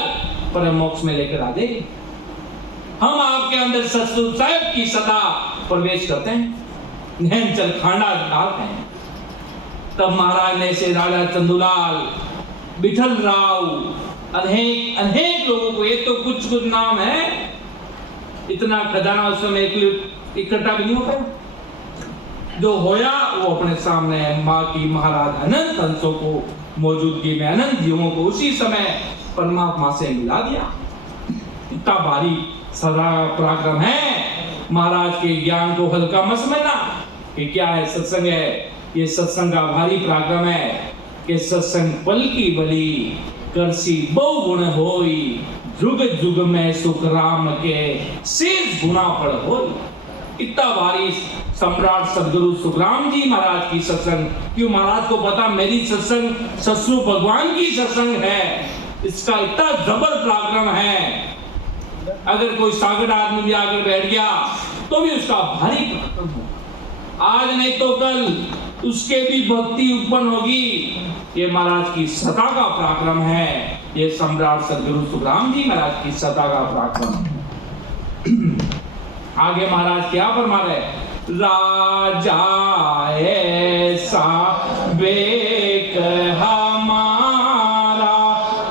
परम मोक्ष में लेकर आ दे। हम आपके अंदर सतगुरु साहब की सदा प्रवेश करते हैं, नैनचल खांडा डालते हैं। तब महाराज ने से राजा चंदूलाल, विठल राव, अनेक अनेक लोगों को, ये तो कुछ कुछ नाम है, इतना खजाना उस समय इकट्ठा भी नहीं होता। जो होया वो अपने सामने है। माँ की महाराज अनंत हंसों को मौजूदगी में अनंत जीवों को उसी समय परमात्मा से मिला दिया। इतना भारी सदा पराक्रम है। महाराज के ज्ञान को हल्का मत समझना कि क्या है सत्संग है, ये सत्संग का भारी पराक्रम है। कि सत्संग पल की बली करसी बहु गुण होई, जुग जुग में सुख राम के शेष गुना पड़ होई। इतना भारी सम्राट सदगुरु सुखराम जी महाराज की सत्संग। क्यों महाराज को पता मेरी सत्संग ससुर भगवान की सत्संग है, इसका इतना जबर पराक्रम है। अगर कोई सागर आदमी भी आकर बैठ गया तो भी उसका भारी पराक्रम होगा। आज नहीं तो कल उसके भी भक्ति उत्पन्न होगी। ये महाराज की सता का पराक्रम है, ये सम्राट सदगुरु सुखराम जी महाराज की सता का पराक्रम। आगे महाराज क्या फरमा रहे, राजा ऐसा बेक हमारा,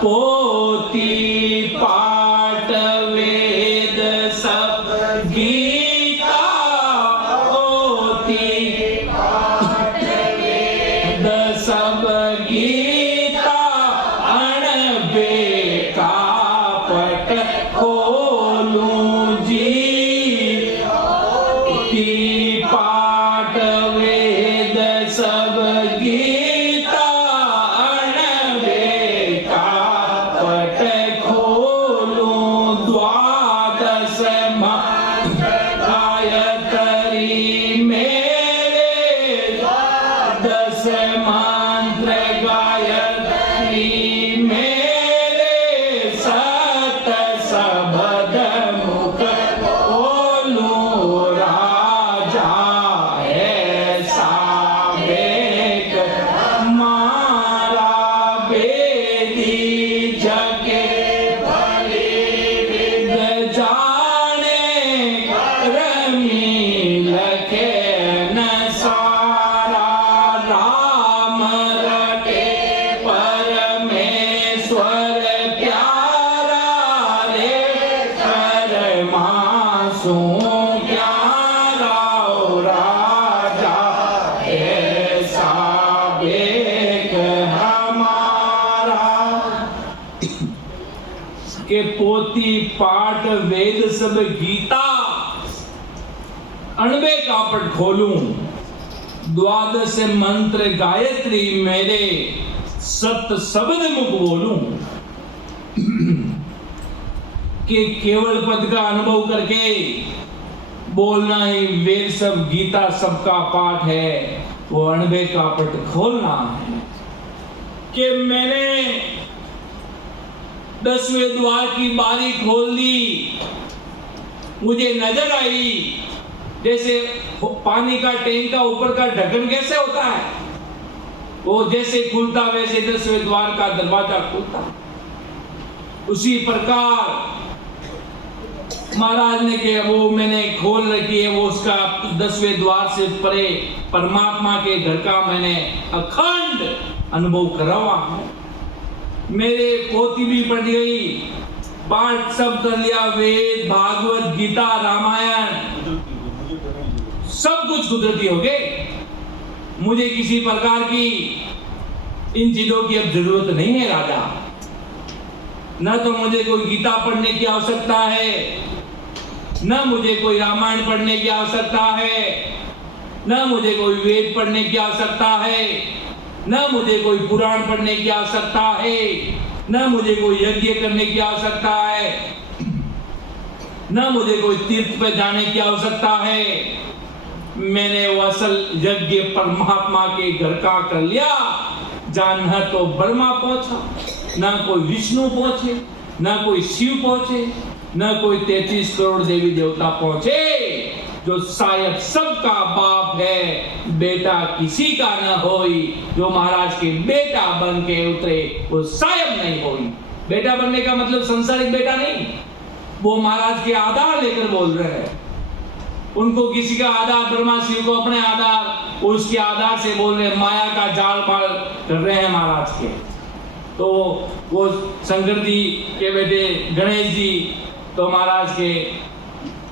पोती पाठ वेद सब गीता, पोती पाठ वेद सब गीता, अणबेका पट खोलूं जी, पाठ वेद सब गीता, अणबेका पट खोलूं, द्वादश मंत्र गायत्री मेरे, द्वादश मंत्र गायत्री मेरे, सत सब के पोथी पाठ वेद सब गीता अणबे कापट खोलूं, द्वादश मंत्र गायत्री मेरे सत शब्द मुख बोलूं। कि केवल पद का अनुभव करके बोलना ही वेद सब गीता सबका पाठ है, वो अणबे का पट खोलना है। कि मैंने 10वें द्वार की बारी खोल दी, मुझे नजर आई जैसे पानी का टैंक का ऊपर का ढक्कन कैसे होता है, वो जैसे खुलता वैसे 10वें द्वार का दरवाजा खुलता। उसी प्रकार महाराज ने के वो मैंने खोल रखी है, वो उसका 10वें द्वार से परे परमात्मा के घर का मैंने अखंड अनुभव करा हुआ है। मेरे पोथी भी पढ़ गई, पाठ सब कर लिया, वेद भागवत गीता रामायण सब कुछ कुदरती हो गए। मुझे किसी प्रकार की इन चीजों की अब जरूरत नहीं है राजा। न तो मुझे कोई गीता पढ़ने की आवश्यकता है, न मुझे कोई रामायण पढ़ने की आवश्यकता है, न मुझे कोई वेद पढ़ने की आवश्यकता है, न मुझे कोई पुराण पढ़ने की आवश्यकता है, न मुझे कोई यज्ञ करने की आवश्यकता है, न मुझे कोई तीर्थ पे जाने की आवश्यकता है। मैंने वो असल यज्ञ परमात्मा के घर का कर लिया। जहां तो ब्रह्मा पहुंचा, ना कोई विष्णु पहुंचे, ना कोई शिव पहुंचे, ना कोई 33 करोड़ देवी देवता पहुंचे। जो शायद सबका बाप है, बेटा किसी का न होई। जो महाराज के बेटा बन के उतरे वो शायद नहीं होई। बेटा बनने का मतलब संसारिक बेटा नहीं, वो महाराज के आधार लेकर बोल रहे हैं। उनको किसी का आधार, ब्रह्मा शिव को अपने आधार, उसके आधार से बोल रहे, माया का जाल माल कर रहे हैं महाराज के। तो वो शंकर जी के बेटे गणेश जी तो महाराज के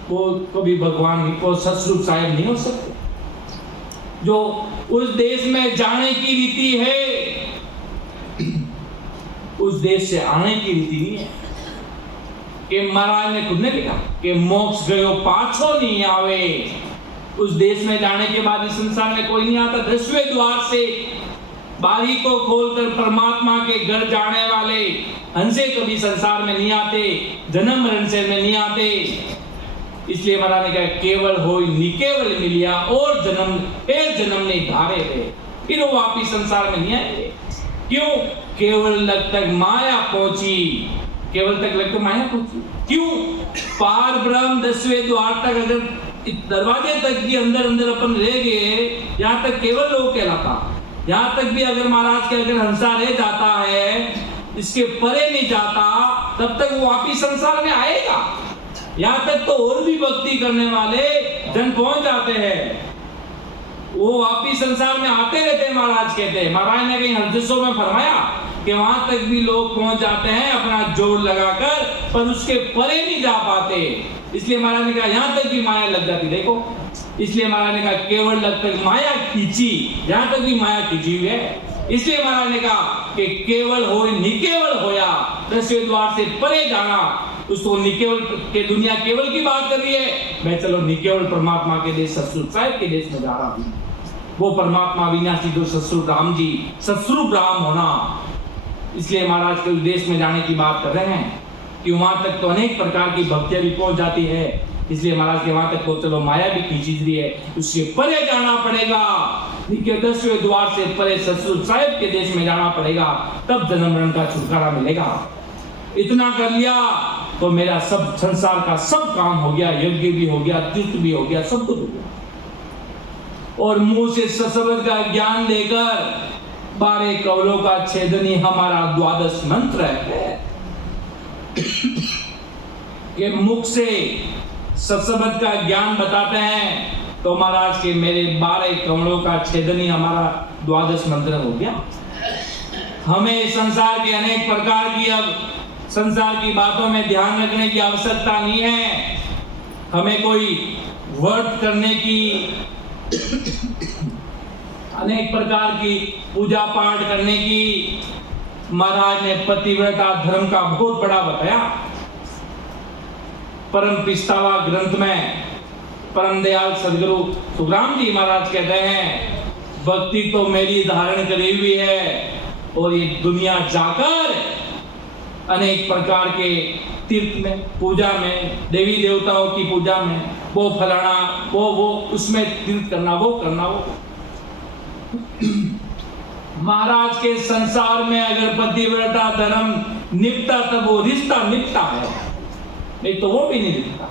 वो कभी भगवान को ससुर साहेब नहीं हो सकते। जो उस देश में जाने की रीति है, उस देश से आने की रीति नहीं है। कि महाराज ने खुद ने लिखा कि मोक्ष गयो पाछो नहीं आवे। उस देश में जाने के बाद इस संसार में कोई नहीं आता। 10वें द्वार से बारी को खोलकर परमात्मा के घर जाने वाले हंसे कभी संसार में नहीं आते, जन्म मरण से में नहीं आते। इसलिए महाराज ने कहा केवल होई निकेवल मिलिया और जन्म फिर जन्म ने धारे थे, फिर वो वापिस संसार में नहीं आएंगे। क्यों? केवल लग तक माया पहुंची, केवल तक लग तक माया पहुंची। क्यों? पार ब्रह्म 10वें द्वार तक अगर दरवाजे तक भी अंदर अंदर अपन रह गए, यहाँ तक केवल लोग कहलाता। यहाँ तक भी अगर महाराज के अगर हंसा रह जाता है, इसके परे नहीं जाता, तब तक वो वापिस संसार में आएगा। यहाँ तक तो और भी भक्ति करने वाले जन पहुंच जाते हैं, वो वापिस संसार में आते रहते हैं। महाराज कहते हैं, महाराज ने कहीं हरदिसों में फरमाया कि वहां तक भी लोग पहुंच जाते हैं अपना जोर लगाकर, पर उसके परे नहीं जा पाते। इसलिए महाराज ने कहा यहाँ तक भी माया लग जाती। देखो, इसलिए महाराज ने कहा केवल लग तक माया खींची, यहाँ तक भी माया खींची हुई है। इसलिए महाराज ने कहा कि केवल हो निकेवल होया। 10वें द्वार से परे जाना, उसको निकेवल के दुनिया केवल की बात कर रही है, मैं चलो निकेवल परमात्मा के देश ससुर साहिब के देश में जा रहा हूँ। वो परमात्मा विनाशी जो ससुर राम जी, ससुर राम होना। इसलिए महाराज के देश में जाने की बात कर रहे हैं कि वहां तक तो अनेक प्रकार की भक्तियां भी पहुंच जाती है। इसलिए महाराज के वहां तक तो चलो माया भी खींची रही है, उससे परे जाना पड़ेगा। 10वें द्वार से परे ससुर साहिब के देश में जाना पड़ेगा, तब जन्म मरण का छुटकारा मिलेगा। इतना कर लिया तो मेरा सब संसार का सब काम हो गया, यज्ञ भी हो गया, तीर्थ भी हो गया, सब कुछ हो गया। और मुंह से सशब्द का ज्ञान देकर 12 कवलों का छेदनी हमारा द्वादश मंत्र है। ये मुख से सशब्द का ज्ञान बताते हैं तो महाराज के मेरे 12 कवलों का छेदनी हमारा द्वादश मंत्र हो गया। हमें संसार के अनेक प्रकार की अब संसार की बातों में ध्यान रखने की आवश्यकता नहीं है। हमें कोई व्रत करने की, अनेक प्रकार की पूजा पाठ करने की, महाराज ने पतिव्रता धर्म का बहुत बड़ा बताया। परम पिस्तावा ग्रंथ में परम दयाल सदगुरु सुखराम जी महाराज कहते हैं, भक्ति तो मेरी धारण करी हुई है और ये दुनिया जाकर अनेक प्रकार के तीर्थ में, पूजा में, देवी देवताओं की पूजा में, वो फलाना वो उसमें तीर्थ करना, वो करना वो। महाराज के संसार में अगर पतिव्रता धर्म निपटा तब वो रिश्ता निपटा है, नहीं तो वो भी नहीं निपटा।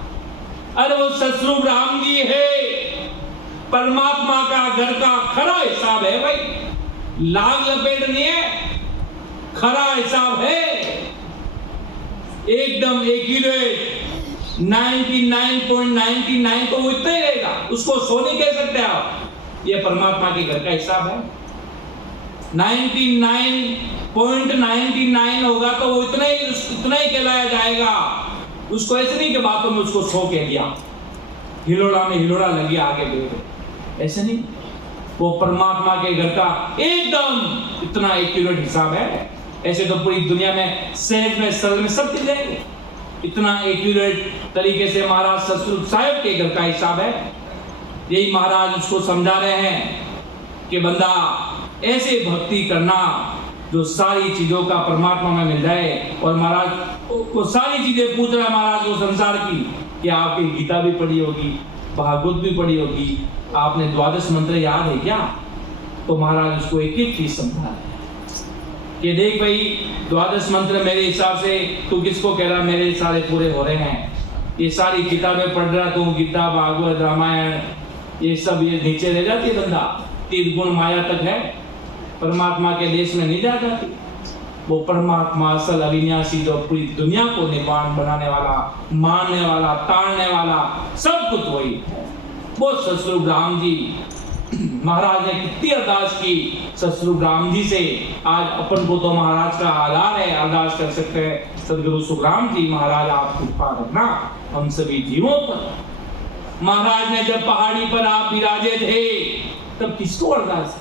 अरे वो ससुर राम जी है, परमात्मा का घर का खरा हिसाब है भाई, लाग लपेट नहीं है, खरा हिसाब है, एकदम एक्यूरेट 99.99 तो वो इतना ही रहेगा, उसको सो नहीं कह सकते आप। ये परमात्मा के घर का हिसाब है। 99.99 होगा तो वो इतना ही कहलाया जाएगा। उसको ऐसे नहीं कि बातों में उसको 100 कह दिया, हिलोड़ा में हिलोड़ा लग गया आगे बढ़े, ऐसे नहीं। वो परमात्मा के घर का एकदम इतना एक्यूरेट हिसाब है। ऐसे तो पूरी दुनिया में सहज में सरल में सब चीजें इतना एक्यूरेट तरीके से महाराज ससुर साहब के घर का हिसाब है। यही महाराज उसको समझा रहे हैं कि बंदा ऐसे भक्ति करना जो सारी चीजों का परमात्मा में मिल जाए। और महाराज वो सारी चीजें पूछ रहा है महाराज को संसार की, कि आपकी गीता भी पढ़ी होगी, भागवत भी पढ़ी होगी, आपने द्वादश मंत्र याद है क्या? तो महाराज उसको एक एक चीज समझा रहे हैं कि देख भाई, द्वादश मंत्र मेरे हिसाब से तू किसको कह रहा, मेरे सारे पूरे हो रहे हैं। ये सारी किताबें पढ़ रहा तू, गीता भागवत रामायण ये सब ये नीचे रह जाती है। बंदा 3 गुण माया तक है, परमात्मा के देश में नहीं जा जाती। वो परमात्मा असल अविनाशी जो पूरी दुनिया को निर्वाण बनाने वाला, मानने वाला, ताड़ने वाला, सब कुछ वही है। वो ससुर राम जी महाराज ने कितनी अरदास की ससुर राम जी से। आज अपन को तो महाराज का आधार है, अरदास कर सकते हैं सदगुरु सुखराम जी महाराज आप कृपा रखना हम सभी जीवों पर। महाराज ने जब पहाड़ी पर आप विराजे थे तब किसको अरदास?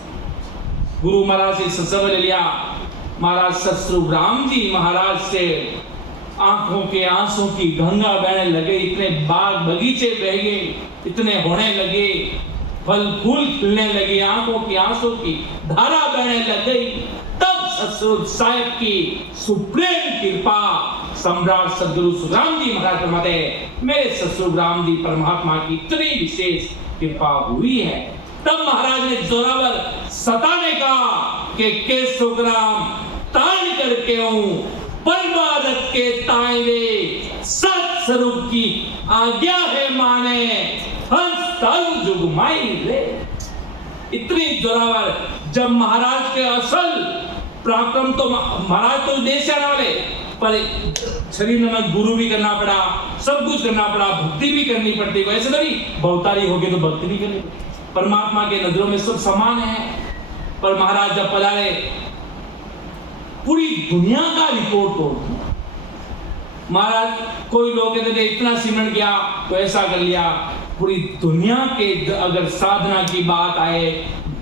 गुरु महाराज से सत्संग ले लिया। महाराज ससुर राम जी महाराज से आंखों के आंसू की गंगा बहने लगे, इतने बाग बगीचे बह गए, इतने होने लगे, फल फूल खिलने लगे, आंखों की आंसू की धारा बहने लग गई। तब ससुर साहिब की सुप्रीम कृपा सम्राट सदगुरु सुखराम जी महाराज फरमाते हैं, मेरे ससुर राम जी परमात्मा की इतनी विशेष कृपा हुई है। तब महाराज ने जोरावर सताने का कि सुखराम तान करके हूं परमारत के तायरे सत स्वरूप की आज्ञा है माने हंस तालु जुगमाई रे। इतनी जोरावर जब महाराज के असल पराक्रम तो महाराज तो देश से आने वाले, पर शरीर में गुरु भी करना पड़ा, सब कुछ करना पड़ा, भक्ति भी करनी पड़ती। ऐसे नहीं बहुतारी हो गई तो भक्ति भी करनी पड़ती। परमात्मा के नजरों में सब समान है। पर महाराज जब पधारे पूरी दुनिया का रिकॉर्ड तोड़ दिया। महाराज कोई लोग कहते थे इतना सिमरन किया तो ऐसा कर लिया। पूरी दुनिया के अगर साधना की बात आए,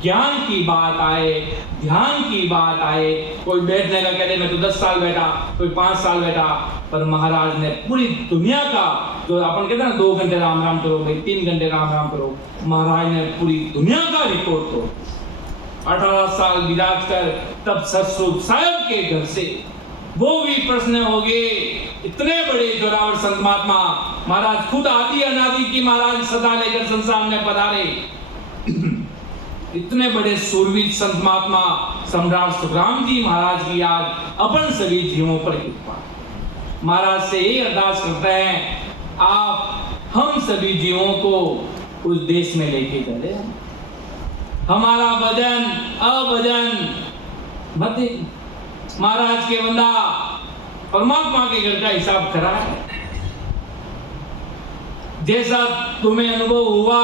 ज्ञान की बात आए, ध्यान की बात आए, कोई बैठने का कहते मैं तो 10 साल बैठा, कोई 5 साल बैठा, पर महाराज ने पूरी दुनिया का जो अपन कहते हैं ना 2 घंटे राम राम करो भाई, 3 घंटे राम राम करो, महाराज ने पूरी दुनिया का रिकॉर्ड तोड़। 18 साल विराज कर तब ससुर साहब के घर से वो भी प्रश्न हो गए। इतने बड़े जोरावर संत महात्मा महाराज खुद आदि अनादि की महाराज सदा लेकर संसार में पधारे। इतने बड़े सूरवीर संत महात्मा सम्राट सुखराम जी महाराज की आज अपन सभी जीवों पर कृपा। महाराज से यही अरदास करते हैं, आप हम सभी जीवों को उस देश में लेके चले। हमारा भजन अभजन मत। महाराज के बंदा परमात्मा के घर का हिसाब करा है। जैसा तुम्हें अनुभव हुआ,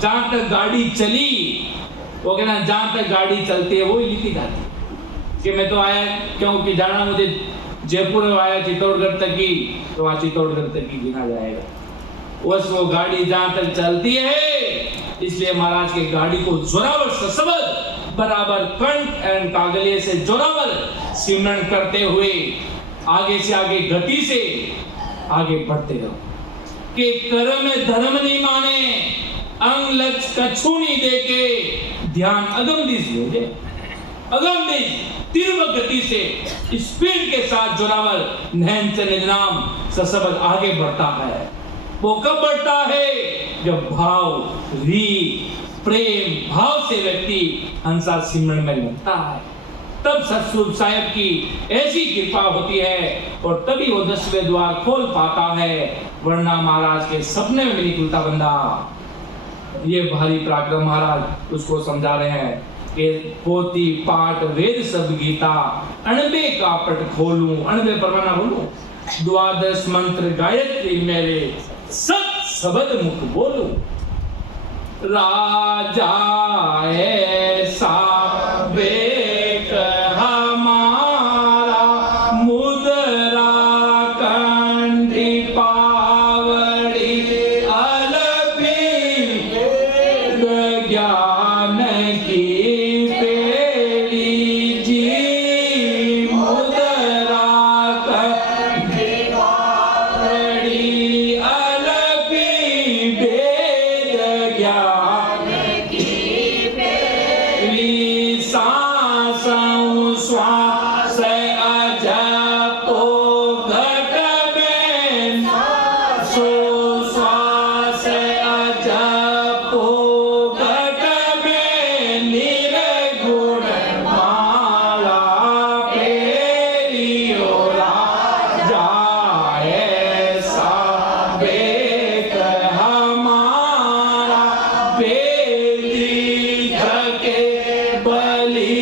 जहां तक गाड़ी चली वो कहना जहां तक गाड़ी चलती है वो ही लिखी जाती है कि मैं तो आया क्योंकि जाना मुझे जयपुर आया चित्तौड़गढ़ तक की, तो वहां चित्तौड़गढ़ तक की गिना जाएगा। बस वो गाड़ी जहां तक चलती है, इसलिए महाराज के गाड़ी को जोरावर ससबद बराबर कंठ एवं कागलिये से जोरावर सिमरन करते हुए आगे से आगे गति से आगे बढ़ते रहो कि कर्म में धर्म नहीं माने, अंग लक्ष्य कछु नहीं देके ध्यान अगम दिश ले, अगम दिश तीव्र गति से स्पीड के साथ जोरावर नैन से निजनाम सशब्द आगे बढ़ता है। वो कब बढ़ता है? जब भाव री प्रेम भाव से व्यक्ति हंसा सिमरन में लगता है, तब सतस्वरूप साहिब की ऐसी कृपा होती है और तभी वो 10वें द्वार खोल पाता है, वरना महाराज के सपने में भी निकलता बंदा। ये भारी पराक्रम महाराज उसको समझा रहे हैं कि पोती पाठ वेद सब गीता अणबे का पट खोलूं, अणबे परवाना बोलूं, द्वादश मंत्र गायत्री मेरे सत शब्द मुख बोलूं। राजा ऐसा बेक हमारा मुद्रा कंठी पावड़ी अलपी ज्ञान की पेड़ी जी, मुद्रा कंठी पावड़ी अलपी वेद ज्ञान श्वास अजपो घट में सो, श्वास अजपो घट में निर्गुण माला फेरियो राजा ऐसा बेक हमारा, बेदी झके बलि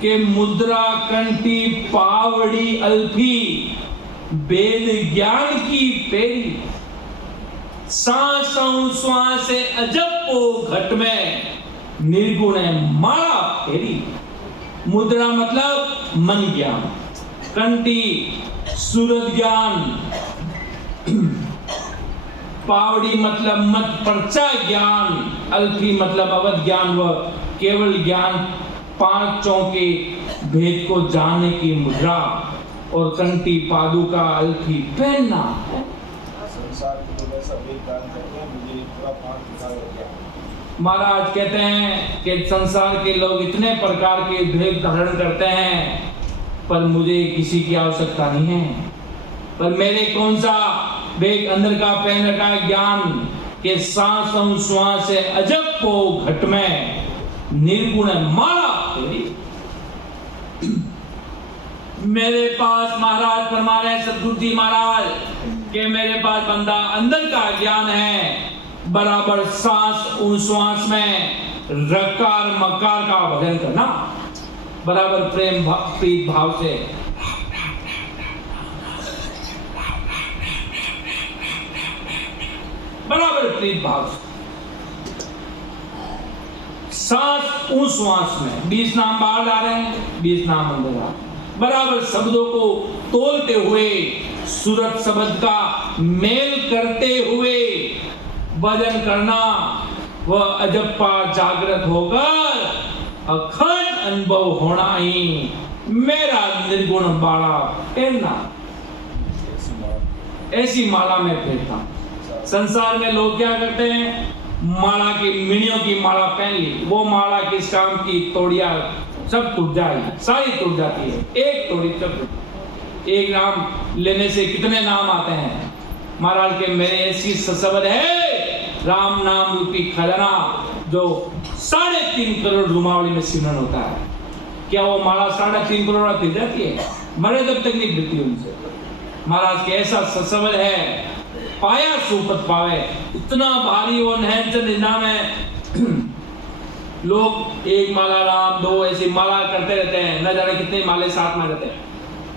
के मुद्रा कंठी पावड़ी अल्फी वेद ज्ञान की पेरी, सांसों श्वास से अजपो घट में निर्गुण माला फेरी। मुद्रा मतलब मन ज्ञान, कंठी सूरज ज्ञान, पावड़ी मतलब मत पर्चा ज्ञान, अल्फी मतलब अवध ज्ञान व केवल ज्ञान, पांचों के भेद को जानने की मुद्रा, और कंठी पादुका अल्फी पहनना। संसार के लोग ऐसा भेदभाव करते हैं, मुझे पूरा पाठ दिखा गया। महाराज कहते हैं कि संसार के लोग इतने प्रकार के भेद धारण करते हैं, पर मुझे किसी की आवश्यकता नहीं है। पर मेरे कौन सा भेद अंदर का पहन रखा है? ज्ञान के सांसों श्वास से अजब को घट में निर्गुण माला फेरी। मेरे पास महाराज फरमा रहे सतगुरु जी महाराज के मेरे पास बंदा अंदर का ज्ञान है, बराबर सांस श्वास में रकार मकार का भजन करना, बराबर प्रेम प्रीत भाव से बराबर प्रीत भाव से सांस श्वास में 20 नाम बाहर आ रहे हैं, 20 नाम अंदर आ, बराबर शब्दों को तोलते हुए सूरत शब्द का मेल करते हुए भजन करना, वह अजप्पा जागृत होकर अखंड अनुभव होना ही मेरा निर्गुण माला पहनना। ऐसी माला में पहनता। संसार में लोग क्या करते हैं? माला की मिणियों की माला पहन ली, वो माला किस काम की? तोड़िया सब टूट जाएगी, सारी टूट जाती है, एक तोड़ी सब। एक नाम लेने से कितने नाम आते हैं? महाराज के मेरे ऐसी शब्द है, राम नाम रूपी खजाना जो 3.5 करोड़ रुमावली में सिमरन होता है। क्या वो माला 3.5 करोड़ फिर जाती है? मरे तब तक नहीं फिरती उनसे। महाराज के ऐसा शब्द है, पाया सुपत पावे, इतना भारी वो नहर निजाम है। लोग एक माला राम, दो ऐसी माला करते रहते हैं, न जाने कितने माले साथ में रहते हैं,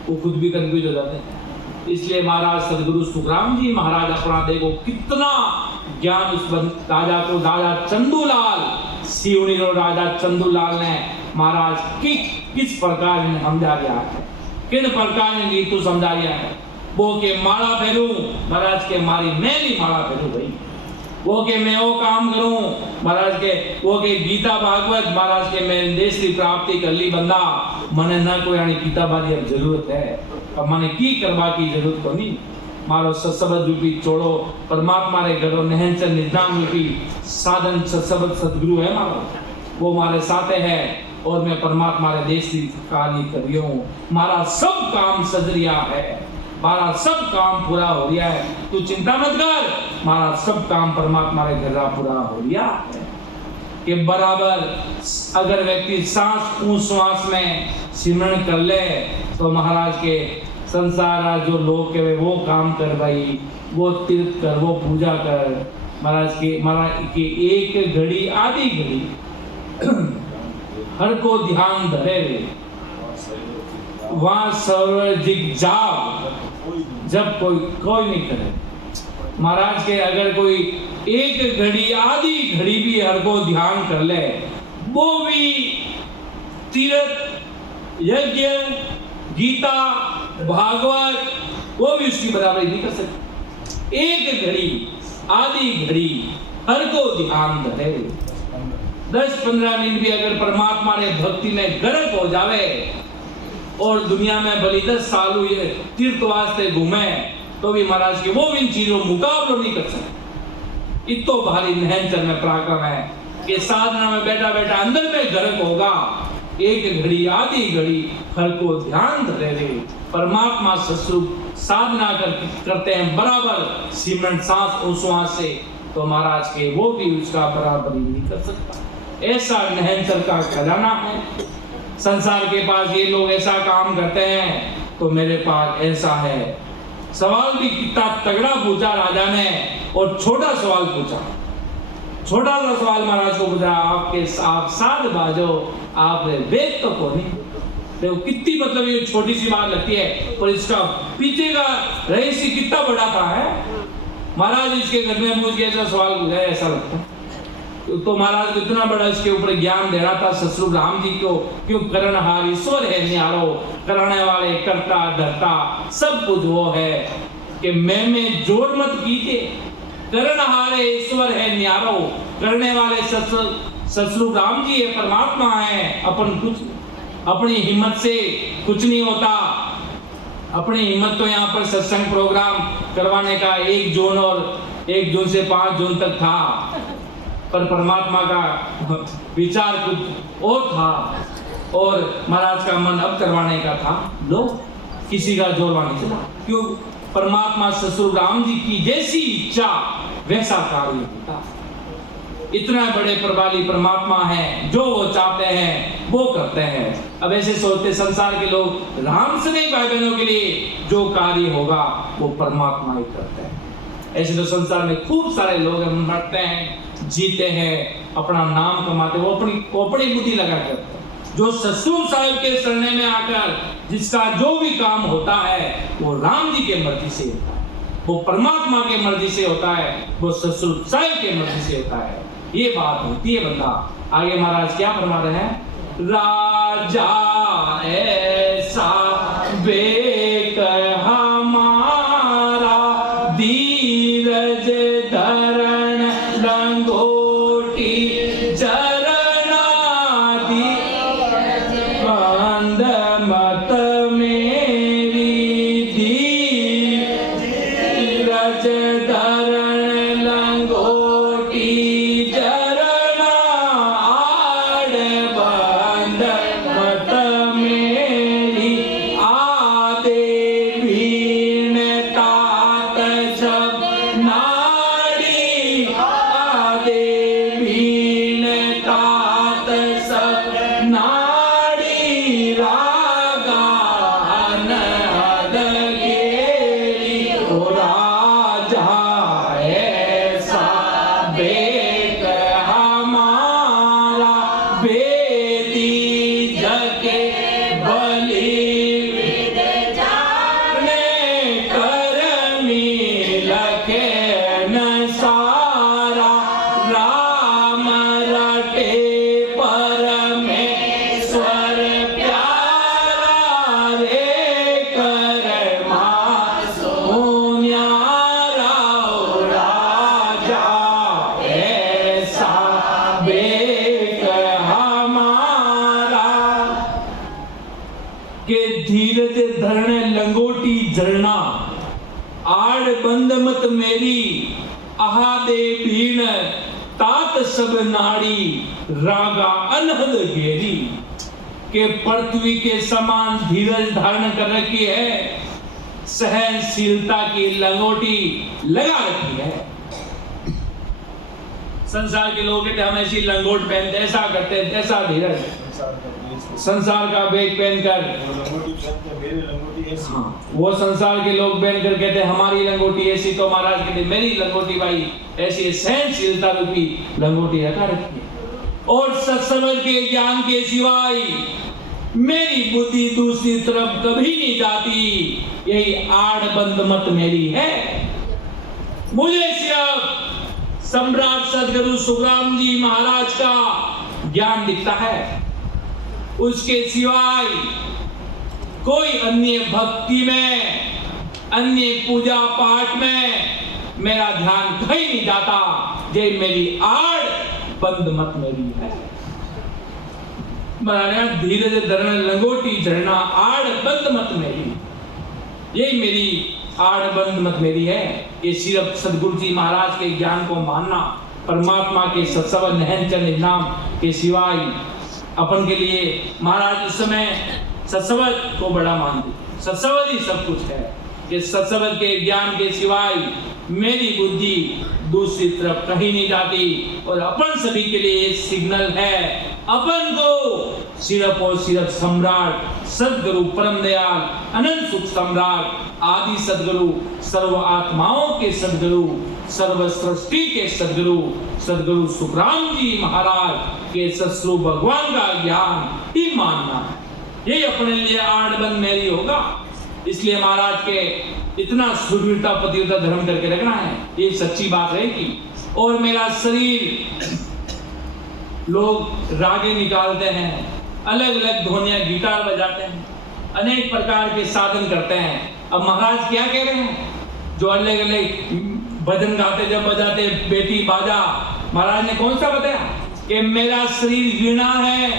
वो खुद भी कंफ्यूज हो जाते हैं। इसलिए महाराज सदगुरु सुखराम जी महाराज अपना देखो कितना ज्ञान उस राजा को, राजा चंदूलाल सिवनी और राजा चंदूलाल ने महाराज किस प्रकार ने समझा दिया है, किन प्रकार ने नीतू समझा दिया है। वो के माला फेरू महाराज के मारी मैं भी माला फेरू भाई, वो के मैं वो काम करूं महाराज के, वो के गीता भागवत महाराज के मैं देश की प्राप्ति कर ली बंदा, मने ना कोई आनी गीता बारी अब जरूरत है, अब मने की करवा की जरूरत को नहीं। मारो सत्सबद रूपी छोड़ो परमात्मा रे घरो नहन से निदान रूपी साधन सत्सबद सदगुरु है मारो, वो हमारे साथ है और मैं परमात्मा रे देश की कार्य कर रही हूँ। मारा सब काम सज रिया है, मारा सब काम पूरा हो रिया है, तू चिंता मत कर, मारा सब काम परमात्मा रे घर पूरा हो रिया है। के बराबर अगर व्यक्ति सांस श्वास में सिमरण कर ले तो महाराज के संसार जो लोग के वो काम कर भाई, वो तीर्थ कर, वो पूजा कर महाराज के एक घड़ी आधी घड़ी हर को ध्यान धरे वहां सर्वजिक जाप जब कोई नहीं करे महाराज के, अगर कोई एक घड़ी आधी घड़ी भी हर को ध्यान कर ले, वो भी तीर्थ यज्ञ गीता भागवत वो भी उसकी बराबरी नहीं कर सकते। एक घड़ी आधी घड़ी हर को ध्यान धरे, 10-15 मिनट भी अगर परमात्मा ने भक्ति में गर्क हो जावे और दुनिया में भली 10 साल हुए तीर्थ वास्ते घूमे तो भी महाराज के वो इन चीजों मुकाबला नहीं कर सकते। इतो भारी नहनचर में पराक्रम है कि साधना में बैठा बैठा अंदर में गर्क होगा, एक घड़ी आधी घड़ी हर को ध्यान धरे रे परमात्मा सस्वरूप साधना करते हैं बराबर सिमरण सांस उश्वास से, तो महाराज के वो भी उसका बराबरी नहीं कर सकता। ऐसा नहनचर का खजाना है। संसार के पास ये लोग ऐसा काम करते हैं तो मेरे पास ऐसा है। सवाल भी कितना तगड़ा पूछा राजा ने और छोटा सवाल पूछा, छोटा सा सवाल महाराज को पूछा, आप साध बाजो आप वेद तो को नहीं। देखो कितनी मतलब ये छोटी सी बात लगती है पर इसका पीछे का रहस्य कितना बड़ा था है। महाराज इसके घर में पूछ के ऐसा सवाल पूछा, ऐसा लगता है तो महाराज को इतना बड़ा इसके ऊपर ज्ञान दे रहा था ससुर राम जी को, क्यों करणहार ईश्वर है न्यारो, करने वाले करता धरता सब कुछ वो है कि मैं जोर मत कीजिए, करणहार ईश्वर है न्यारो, करने वाले ससुर राम जी है, परमात्मा है, अपन कुछ अपनी हिम्मत से कुछ नहीं होता। अपनी हिम्मत तो यहाँ पर सत्संग प्रोग्राम करवाने का 1 जून और 1 जून से 5 जून तक था, पर परमात्मा का विचार कुछ और था और महाराज का मन अब करवाने का था। लो किसी का जोर नहीं चला, क्यों परमात्मा ससुर राम जी की जैसी इच्छा वैसा कार्य होता। इतना बड़े प्रभावी परमात्मा है, जो वो चाहते हैं वो करते हैं। अब ऐसे सोचते संसार के लोग राम से नहीं, भाई बहनों के लिए जो कार्य होगा वो परमात्मा ही करते हैं। ऐसे तो संसार में खूब सारे लोग मरते हैं, जीते हैं, अपना नाम कमाते, वो अपनी बुद्धि लगा करते हैं। जो ससुर साहिब के शरण में आकर जिसका जो भी काम होता है वो राम जी के मर्जी से होता है, वो परमात्मा के मर्जी से होता है, वो ससुर साहिब के मर्जी से होता है। ये बात होती है बंदा। आगे महाराज क्या फरमा रहे हैं, राजा ऐसा बेक हमारा धीरज धरण लंगोटी चरणादि बंद मत मेरी धीरज धरण लंगोटी चरणा आड़ बंद मत मेरी आदे भीन तात जब बंद मत मेरी आहा दे भीण तात सब नाड़ी रागा अनहद घेरी। के पृथ्वी के समान धीरज धारण कर रखी है, सहनशीलता की लंगोटी लगा रखी है। संसार के लोग कहते हम ऐसी लंगोट पहनते, ऐसा करते, ऐसा धीरज, संसार का बैग पहनकर, हाँ, वो संसार के लोग पहनकर कहते हमारी लंगोटी ऐसी, तो महाराज कहते मेरी लंगोटी भाई ऐसी सहनशीलता रूपी लंगोटी लगा रखी है। और सत्संग के ज्ञान के सिवाय मेरी बुद्धि दूसरी तरफ कभी नहीं जाती, यही आड़ बंद मत मेरी है। मुझे सिर्फ सम्राट सदगुरु सुखराम जी महाराज का ज्ञान दिखता है, उसके सिवाय कोई अन्य भक्ति में, अन्य पूजा पाठ में मेरा ध्यान कहीं नहीं जाता। ये मेरी आड़ बंद मत मेरी है। महाराज धीरे धरना लंगोटी झरना आड़ बंद मत मेरी, यही मेरी आड़ बंद मत मेरी है। ये सिर्फ सदगुरु जी महाराज के ज्ञान को मानना, परमात्मा के सत्सव नहन चंद नाम के सिवाय अपन के लिए महाराज इस समय सत्सव को बड़ा मानते, सत्सव ही सब कुछ है। कि सत्सव के ज्ञान के सिवाय मेरी बुद्धि दूसरी तरफ कहीं नहीं जाती। और अपन सभी के लिए एक सिग्नल है, अपन को सिर्फ और सिर्फ सम्राट सदगुरु परम दयाल अनंत सुख सम्राट आदि सदगुरु, सर्व आत्माओं के सदगुरु, सर्व सृष्टि के सदगुरु, सदगुरु सुखराम जी महाराज के ससुर भगवान का ज्ञान ही मानना है। यही अपने लिए आड़बंद मेरी होगा। इसलिए महाराज के इतना सुरवीरता पतिव्रता धर्म करके रखना है, ये सच्ची बात रहेगी। और मेरा शरीर लोग रागे निकालते हैं, अलग अलग ध्वनियां गिटार बजाते हैं, अनेक प्रकार के साधन करते हैं। अब महाराज क्या कह रहे हैं, जो अलग अलग भजन गाते जब बजाते बेटी बाजा, महाराज ने कौन सा बताया कि मेरा शरीर वीणा है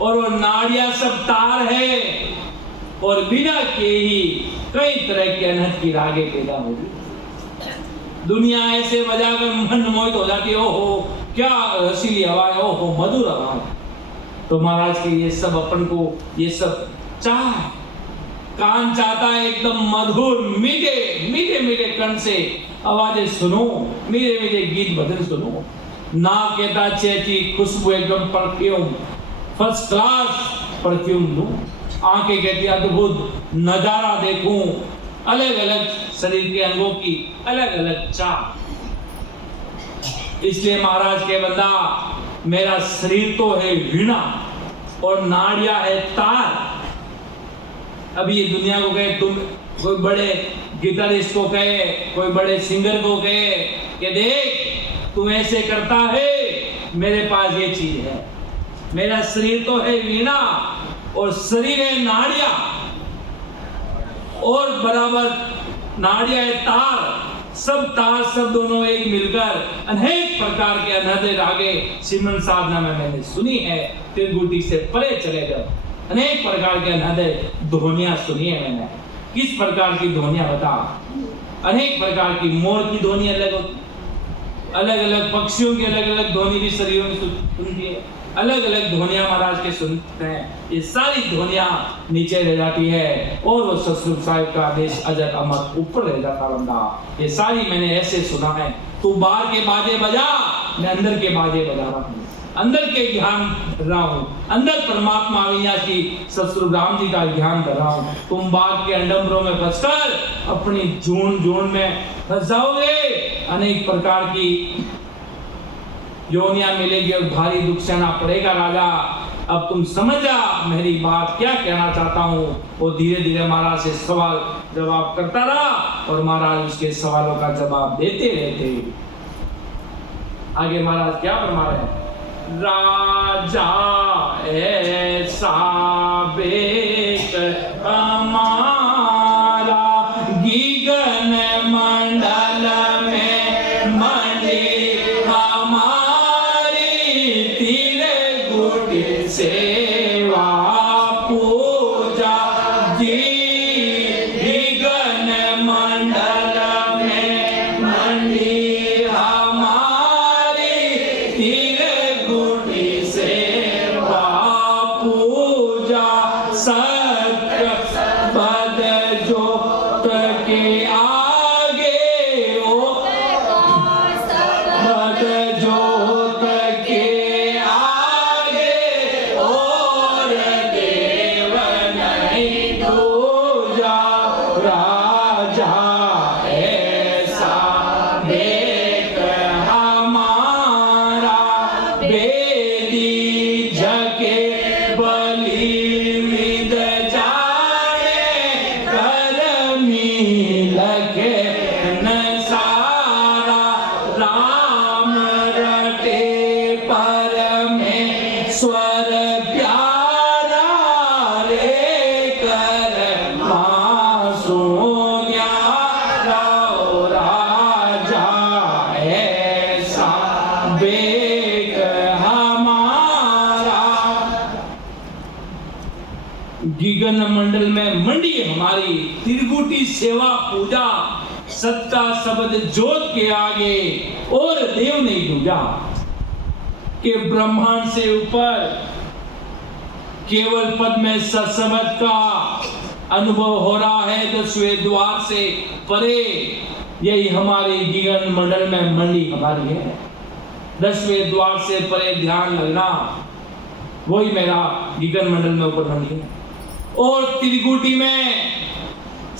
और वो नाड़ियां सब तार है, और बिना के ही कई तरह के अनहद की रागे पैदा होगी। दुनिया ऐसे बजाकर मन मोहित हो जाती है, ओहो क्या रसीली आवाज, ओहो मधुर आवाज। तो महाराज के ये सब अपन को ये सब चाह, कान चाहता है एकदम मधुर मीठे मीठे मीठे कण से आवाजें सुनो, मीठे मीठे गीत भजन सुनो। नाक कहता अच्छी खुशबू एकदम परफ्यूम, फर्स्ट क्लास परफ्यूम लूं। आंखें कहती अद्भुत नजारा देखूं, अलग अलग शरीर के अंगों की अलग अलग चाह। इसलिए महाराज के बंदा मेरा शरीर तो है वीणा और नाड़ियां है तार। अभी ये दुनिया को कहे, तुम कोई बड़े गिटारिस्ट को कहे, कोई बड़े सिंगर को कहे कि देख तू ऐसे करता है, मेरे पास ये चीज है। मेरा शरीर तो है वीणा और शरीर है नाड़िया, और बराबर नाड़िया है तार। सब तार सब दोनों एक मिलकर अनेक प्रकार के अनहद रागे सिमरन साधना में मैंने सुनी है। त्रिगुटी से परे चले गए, अनेक प्रकार के अनहद ध्वनियां सुनी है मैंने। किस प्रकार की ध्वनियां बता, अनेक प्रकार की। मोर की ध्वनि अलग होती, अलग अलग पक्षियों की अलग अलग ध्वनि भी शरीरों में सुनती है, अलग अलग ध्वनियां महाराज के सुनते हैं। ये सारी ध्वनियां नीचे रह जाती है और वो ससुर साहिब का आदेश अजर अमर ऊपर रह जाता बंदा। ये सारी मैंने ऐसे सुना है। तू बाहर के बाजे बजा, मैं अंदर के बाजे बजा रहा हूँ, अंदर के ध्यान कर रहा हूँ, अंदर परमात्मा अविनाशी ससुर राम जी का ध्यान कर रहा हूँ। तुम बाग के अंडम्बरों में फंसकर अपनी जून में फंस जाओगे, अनेक प्रकार की योनियां मिलेगी और भारी दुख सहना पड़ेगा राजा। अब तुम समझ जा मेरी बात क्या कहना चाहता हूँ। वो धीरे धीरे महाराज से सवाल जवाब करता रहा और महाराज उसके सवालों का जवाब देते रहते। आगे महाराज क्या फरमा रहे हैं, राजा ऐसा बेक हमारा गगन मंडल में मंडी हमारी तीर गुटी सेवा पूजा जी गगन मंडल देख हमारा बेदी झके बलि विद जाने करमी लगे न सारा राम रटे परमेश्वर प्यारा रे कर मासो न्यारा राजा ऐसा बेग हमारा। गगन मंडल में मंडी हमारी त्रिगुटी सेवा पूजा सत्ता शब्द जोत के आगे और देव नहीं दूजा कि ब्रह्मांड से ऊपर केवल पद में सत्संग का अनुभव हो रहा है 10वें द्वार से परे। यही हमारी गगन मंडल में मंडी हमारी है। 10वें द्वार से परे ध्यान लगना वही मेरा गगन मंडल में ऊपर मंडी है। और त्रिकुटी में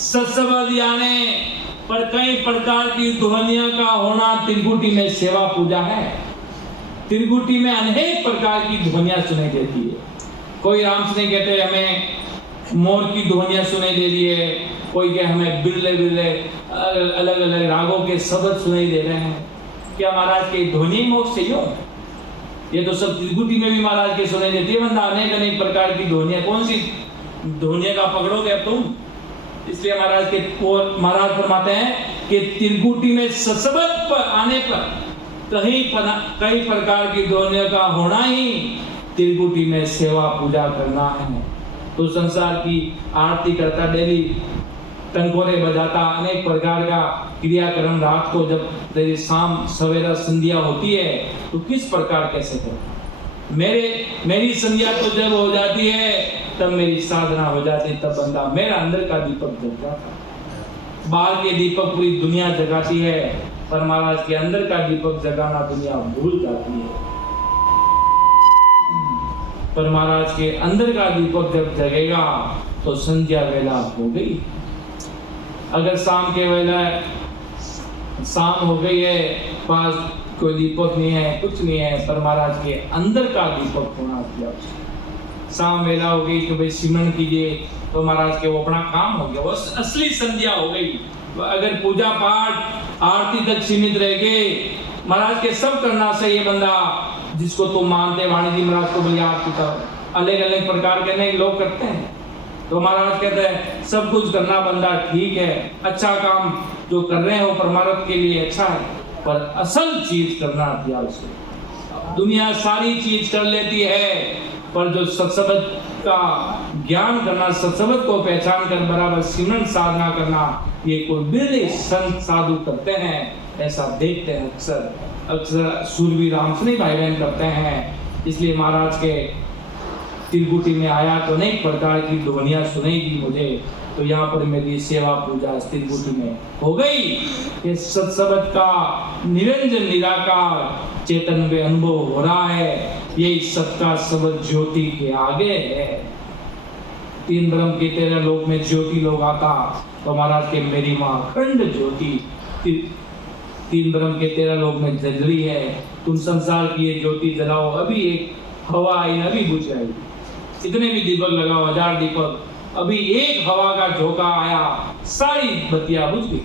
सत्संग आने पर कई प्रकार की ध्वनियों का होना त्रिकुटी में सेवा पूजा है। त्रिकुटी में अनेक प्रकार की ध्वनियां सुनाई देती है। कोई राम सुनाई कहते हमें मोर की ध्वनियां सुनाई दे रही है, कोई के हमें बिरले बिरले अलग अलग रागों के शब्द सुनाई दे रहे हैं। क्या महाराज के ध्वनि मोक्ष से हो? ये तो सब त्रिकुटी में भी महाराज के सुनाई देती है। बंदा अनेक अनेक प्रकार की ध्वनियां, कौन सी ध्वनिया का पकड़ोगे अब तुम? इसलिए महाराज के महाराज फरमाते हैं कि त्रिकुटी में सत्संग पर आने पर कई प्रकार की ध्वनियों का होना ही त्रिकुटी में सेवा पूजा करना है। तो संसार की आरती करता, डेली टंकोरे बजाता, अनेक प्रकार का क्रियाक्रम रात को जब तेरी शाम सवेरा संध्या होती है तो किस प्रकार कैसे करता? मेरी संध्या तो जब हो जाती है तब मेरी साधना हो जाती, तब बंदा मेरा अंदर का दीपक जल जाता। बाहर के दीपक पूरी दुनिया जगाती है, पर महाराज के अंदर का दीपक जगाना दुनिया भूल जाती है। पर महाराज के अंदर का दीपक जब जगेगा तो संध्या वेला हो गई। अगर शाम के वेला शाम हो गई है, पास कोई दीपक नहीं है, कुछ नहीं है, पर महाराज के अंदर का दीपक होना चाहिए। शाम वेला हो गई तो भाई सिमरन कीजिए, तो महाराज के वो अपना काम हो गया, वो असली संध्या हो गई। अगर पूजा पाठ आरती तक सीमित रह गए, महाराज के सब करना सही है। बंदा जिसको तुम मानते वाणी जी महाराज को बोलिए आरती का अलग अलग प्रकार के नहीं लोग करते हैं, तो महाराज कहते हैं सब कुछ करना बंदा ठीक है, अच्छा काम जो कर रहे हो परमार्थ के लिए अच्छा है, पर असल चीज करना अभ्यास है। दुनिया सारी चीज कर लेती है, पर जो सत्संग का ज्ञान करना, सत्संग को पहचान कर बराबर सिमरन साधना करना, ये कोई बिरले संत साधु करते हैं। ऐसा देखते हैं अक्सर सूरवीर रामसुनी भाई बहन करते हैं। इसलिए महाराज के त्रिकुटी में आया तो अनेक प्रकार की ध्वनियां सुनेगी मुझे, तो यहाँ पर मेरी सेवा पूजा त्रिकुटी में हो गई। ये सत्संग का निरंजन निराकार चेतन में अनुभव हो रहा है। यही सबका सब ज्योति के आगे है। 3 ब्रह्म के 13 लोक में ज्योति लोग आता, तो महाराज के मेरी माँ अखंड ज्योति 3 ब्रह्म के 13 लोक में जल रही है। तुम संसार की ये ज्योति जलाओ, अभी एक हवा आई, अभी बुझ जाएगी। इतने भी दीपक लगाओ, 1000 दीपक, अभी एक हवा का झोंका आया, सारी बत्तियां बुझ गई।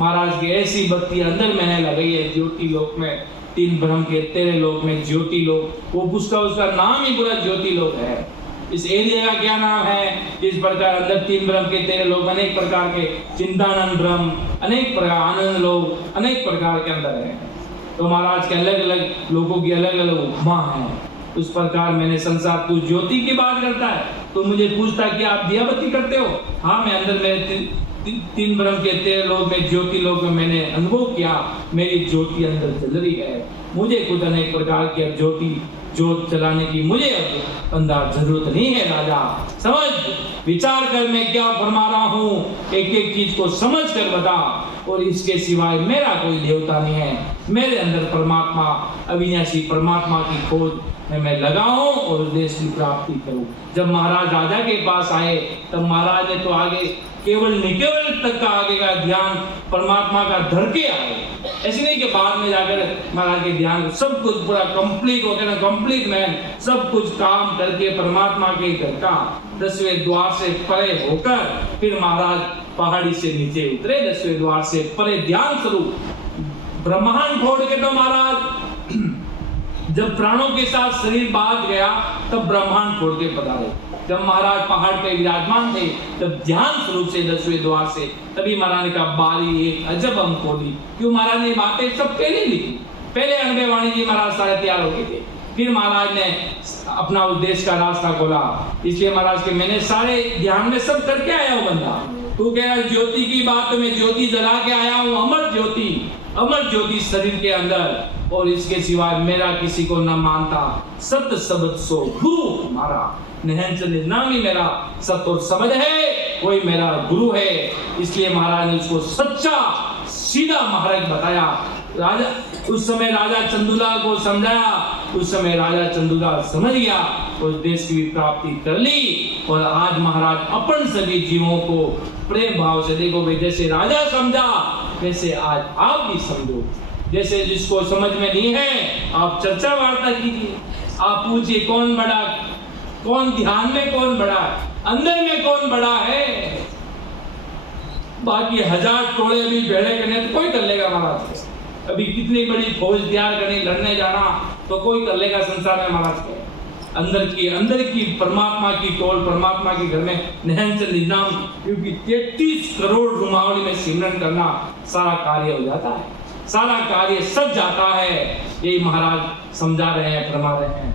महाराज की ऐसी बत्ती अंदर मैंने लगाई है ज्योति लोक में, 3 ब्रह्म के 13 लोक में ज्योति लोक। वो उसका नाम ही पूरा ज्योति लोक है। इस एरिया का क्या नाम है? इस प्रकार अंदर 3 ब्रह्म के 13 लोग, अनेक प्रकार के चिंतानंद ब्रह्म, अनेक प्रकार आनंद लोग, अनेक प्रकार के अंदर है। तो महाराज के अलग अलग लोगों की अलग अलग उपमा है। उस प्रकार मैंने संसार, तू ज्योति की बात करता है तो मुझे पूछता कि आप दिया बत्ती करते हो? हाँ, मैं अंदर मेरे 3 ब्रह्म के 13 लोग में ज्योति लोग में मैंने अनुभव किया, मेरी ज्योति अंदर जल रही है। मुझे कुछ अनेक प्रकार की ज्योति जोत चलाने की मुझे अंदर जरूरत नहीं है। राजा समझ, विचार कर मैं क्या फरमा रहा हूँ, एक एक चीज को समझ कर बता। और इसके सिवाय मेरा कोई देवता नहीं है। मेरे अंदर परमात्मा अविनाशी परमात्मा की खोज में मैं लगा हूँ और उद्देश्य की प्राप्ति करूँ। जब महाराज राजा के पास आए तब महाराज ने तो आगे केवल निकेवल तक का आगे का ध्यान परमात्मा का धर के आए। ऐसे नहीं कि बाद में जाकर महाराज के ध्यान सब कुछ पूरा कंप्लीट हो गया ना, कंप्लीट मैन सब कुछ काम करके परमात्मा के घर का 10वें द्वार से परे होकर फिर महाराज पहाड़ी से नीचे उतरे। 10वें द्वार से परे ध्यान स्वरूप ब्रह्मांड छोड़ के तो महाराज जब प्राणों के साथ शरीर बांध गया तब ब्रह्मांड छोड़ के पधारे। जब महाराज पहाड़ पे विराजमान थे तब ध्यान स्वरूप से 10वें द्वार से तभी महाराज ने कहा बारी एक अजब हम खोली। क्यों महाराज ने बातें सब पहले लिखी, पहले अनबे वाणी जी महाराज सारे तैयार हो गए थे, फिर महाराज ने अपना उद्देश्य का रास्ता खोला। इसलिए महाराज के मैंने सारे ध्यान में सब करके आया हूँ बंदा। तू कह रहा ज्योति की बात तो मैं ज्योति जला के आया हूँ, अमर ज्योति शरीर के अंदर, और इसके सिवाय मेरा किसी को न मानता। सत्य शब्द सो गुरु हमारा, नहन नाम ही मेरा सत्य और शब्द है, वही मेरा गुरु है। इसलिए महाराज ने उसको सच्चा सीधा मार्ग बताया। राजा उस समय राजा चंदूलाल को समझाया, उस समय राजा चंदूलाल समझ गया, उस देश की भी प्राप्ति कर ली। और आज महाराज अपन सभी जीवों को प्रेम भाव से देखो भाई, जैसे राजा समझा वैसे आज आप भी समझो। जैसे जिसको समझ में नहीं है आप चर्चा वार्ता कीजिए, आप पूछिए कौन बड़ा, कौन ध्यान में कौन बड़ा, अंदर में कौन बड़ा है। बाकी 1000 टोले अभी भेड़े करने तो कोई कर लेगा महाराज। अभी कितनी बड़ी फौज तैयार करने लड़ने जाना तो कोई कर लेगा संसार में महाराज को। अंदर की परमात्मा की टोल, परमात्मा के घर में नहन से निजाम, क्योंकि 33 करोड़ रुमावली में सिमरन करना सारा कार्य हो जाता है, सारा कार्य सज जाता है। यही महाराज समझा रहे हैं, फरमा रहे हैं।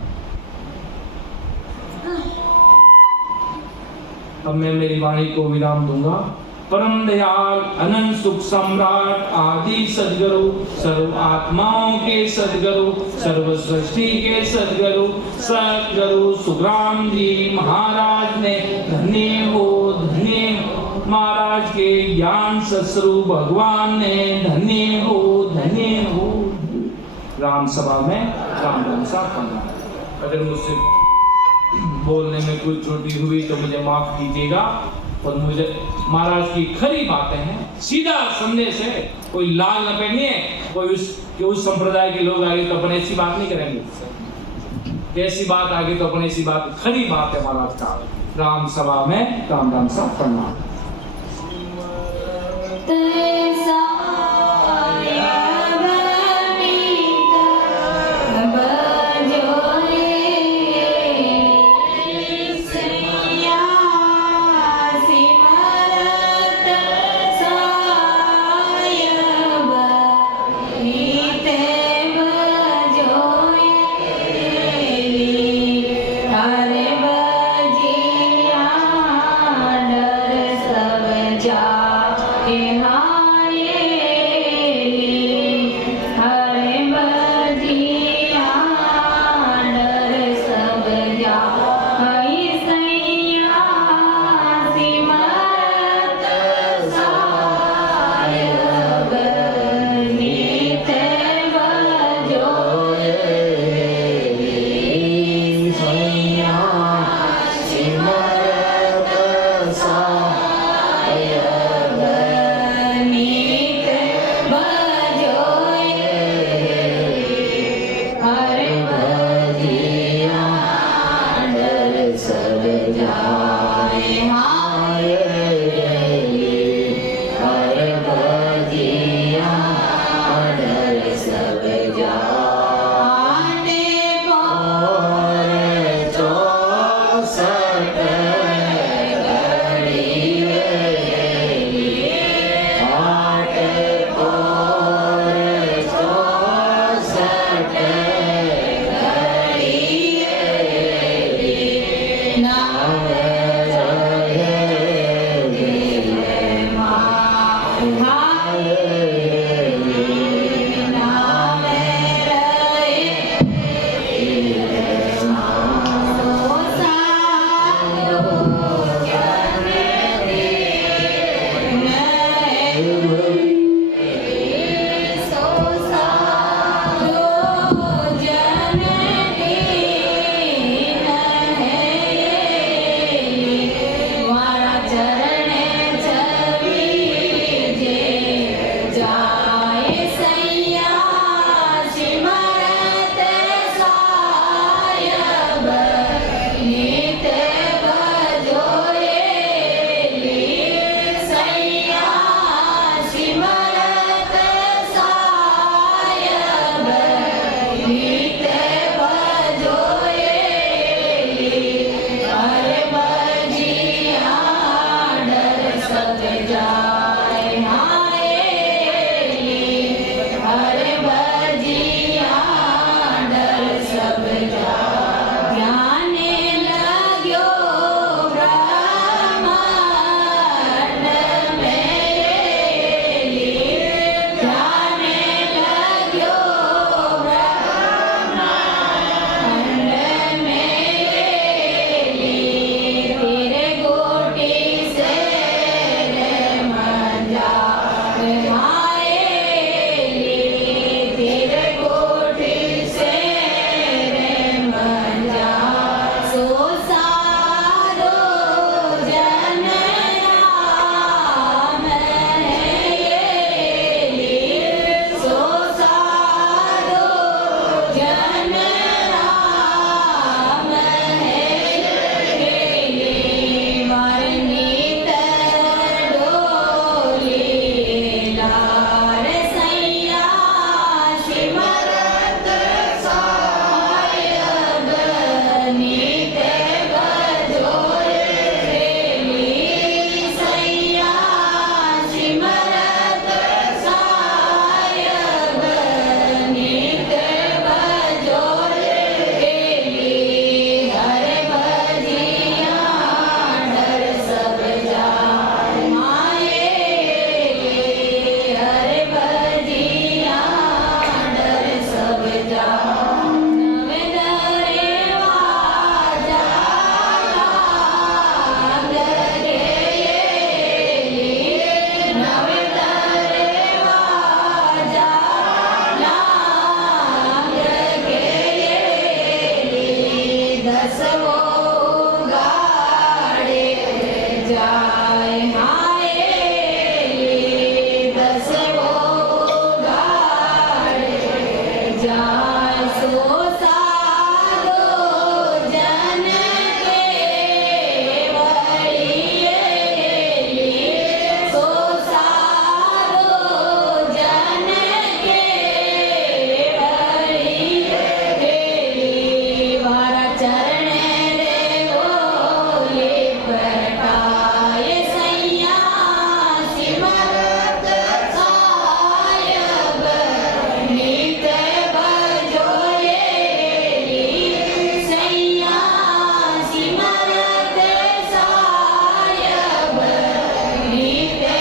अब मैं मेरी वाणी को विराम दूंगा। परम दयाल अनंत सुख सम्राट आदि सदगुरु, सर्व आत्माओं के सदगुरु, सर्व सृष्टि के सदगुरु सदगुरु सुखराम जी महाराज ने धन्य हो महाराज के ज्ञान ससुरु भगवान ने धन्य हो। राम सभा में राम सा करना। अगर मुझसे बोलने में कोई त्रुटि हुई तो मुझे माफ कीजिएगा। और मुझे महाराज की खरी बातें हैं, सीधा संदेश है, कोई लाल लपेट नहीं है। कोई उस संप्रदाय के लोग आगे तो अपन ऐसी बात नहीं करेंगे, कैसी बात आगे तो अपन ऐसी बात, खरी बात है महाराज का। राम सभा में राम सा प्रणाम। हरे बजिया डर नीते भजोएली हरे भजिया डर सब जाए हायली हरे भजिया डर सब जाए ध्याने लाग्यो ब्रह्मांड मेरेली ध्याने लाग्यो ब्रह्मांड मेरेली तेरे गोटी से रे मंजा हायली तेरे गोटी से रे मंजा सो सारो जन राम हेली सो सारो जन राम हेली वरनीत डोली लार सैया सिमरत सायब नीते भजोएली सैया सिमरत सायब नीते भजोएली हरे भजिया डर सब जाए मायेली हरे भजिया डर सब जाए नवे दरेवा जाग गेली नवे दरेवा जाग गेली दसवो गाड़े जाए हायली दसवो गाड़े जाए सो सारो जन के वड़िएली सो सारो जन के वड़िएली वारा चरण रे बोले पटाए सैया सिमरत सायब नीते भजोएली सैया सिमरत सायब नीते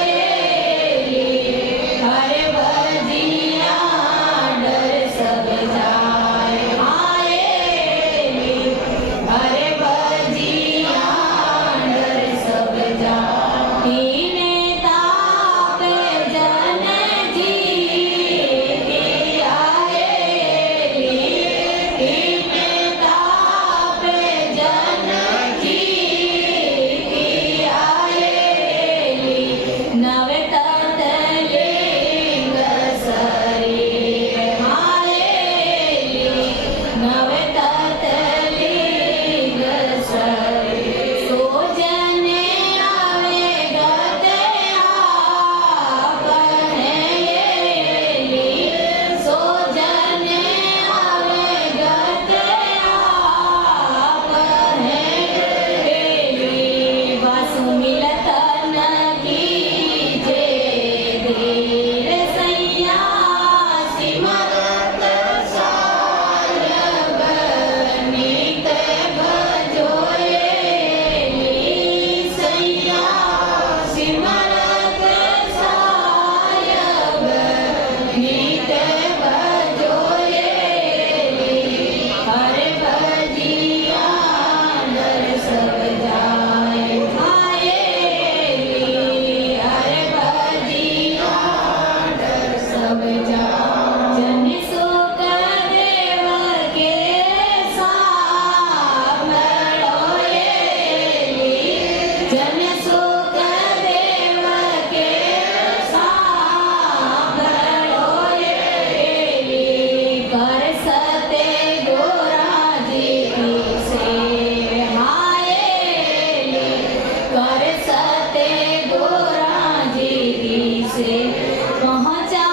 भजोएली हरे भजिया डर सब जाए हायली हरे भजिया डर सब जाए कीने तापे जन जी आएली कीने तापे जन जी आएली नवे ततलिंग शरीर हायली नवे ततलिंग शरीर सो जने आवे गते आप हेली सो जने आवे गते आप हेली वासु मिलत न कीजे धीर सैया सिमरत सायब नीते भजोएली सैया सिमरत सायब नीते भजोएली हरे भजिया डर सब जाए हायली हरे भजिया डर सब जाए जन सुख देव के सामरोएली जन सुख देव के सामरोएली कर सते गोरा जी से हायली कर सते गोरा जी से पहुँचा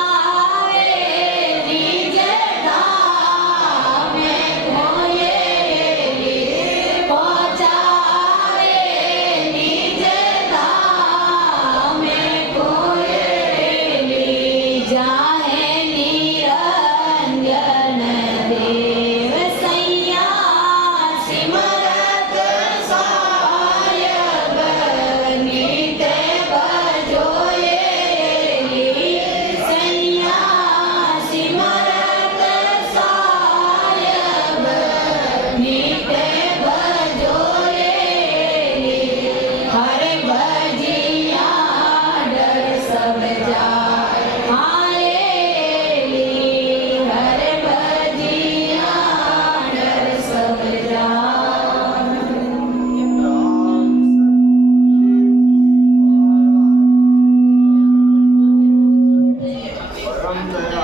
परम दयाल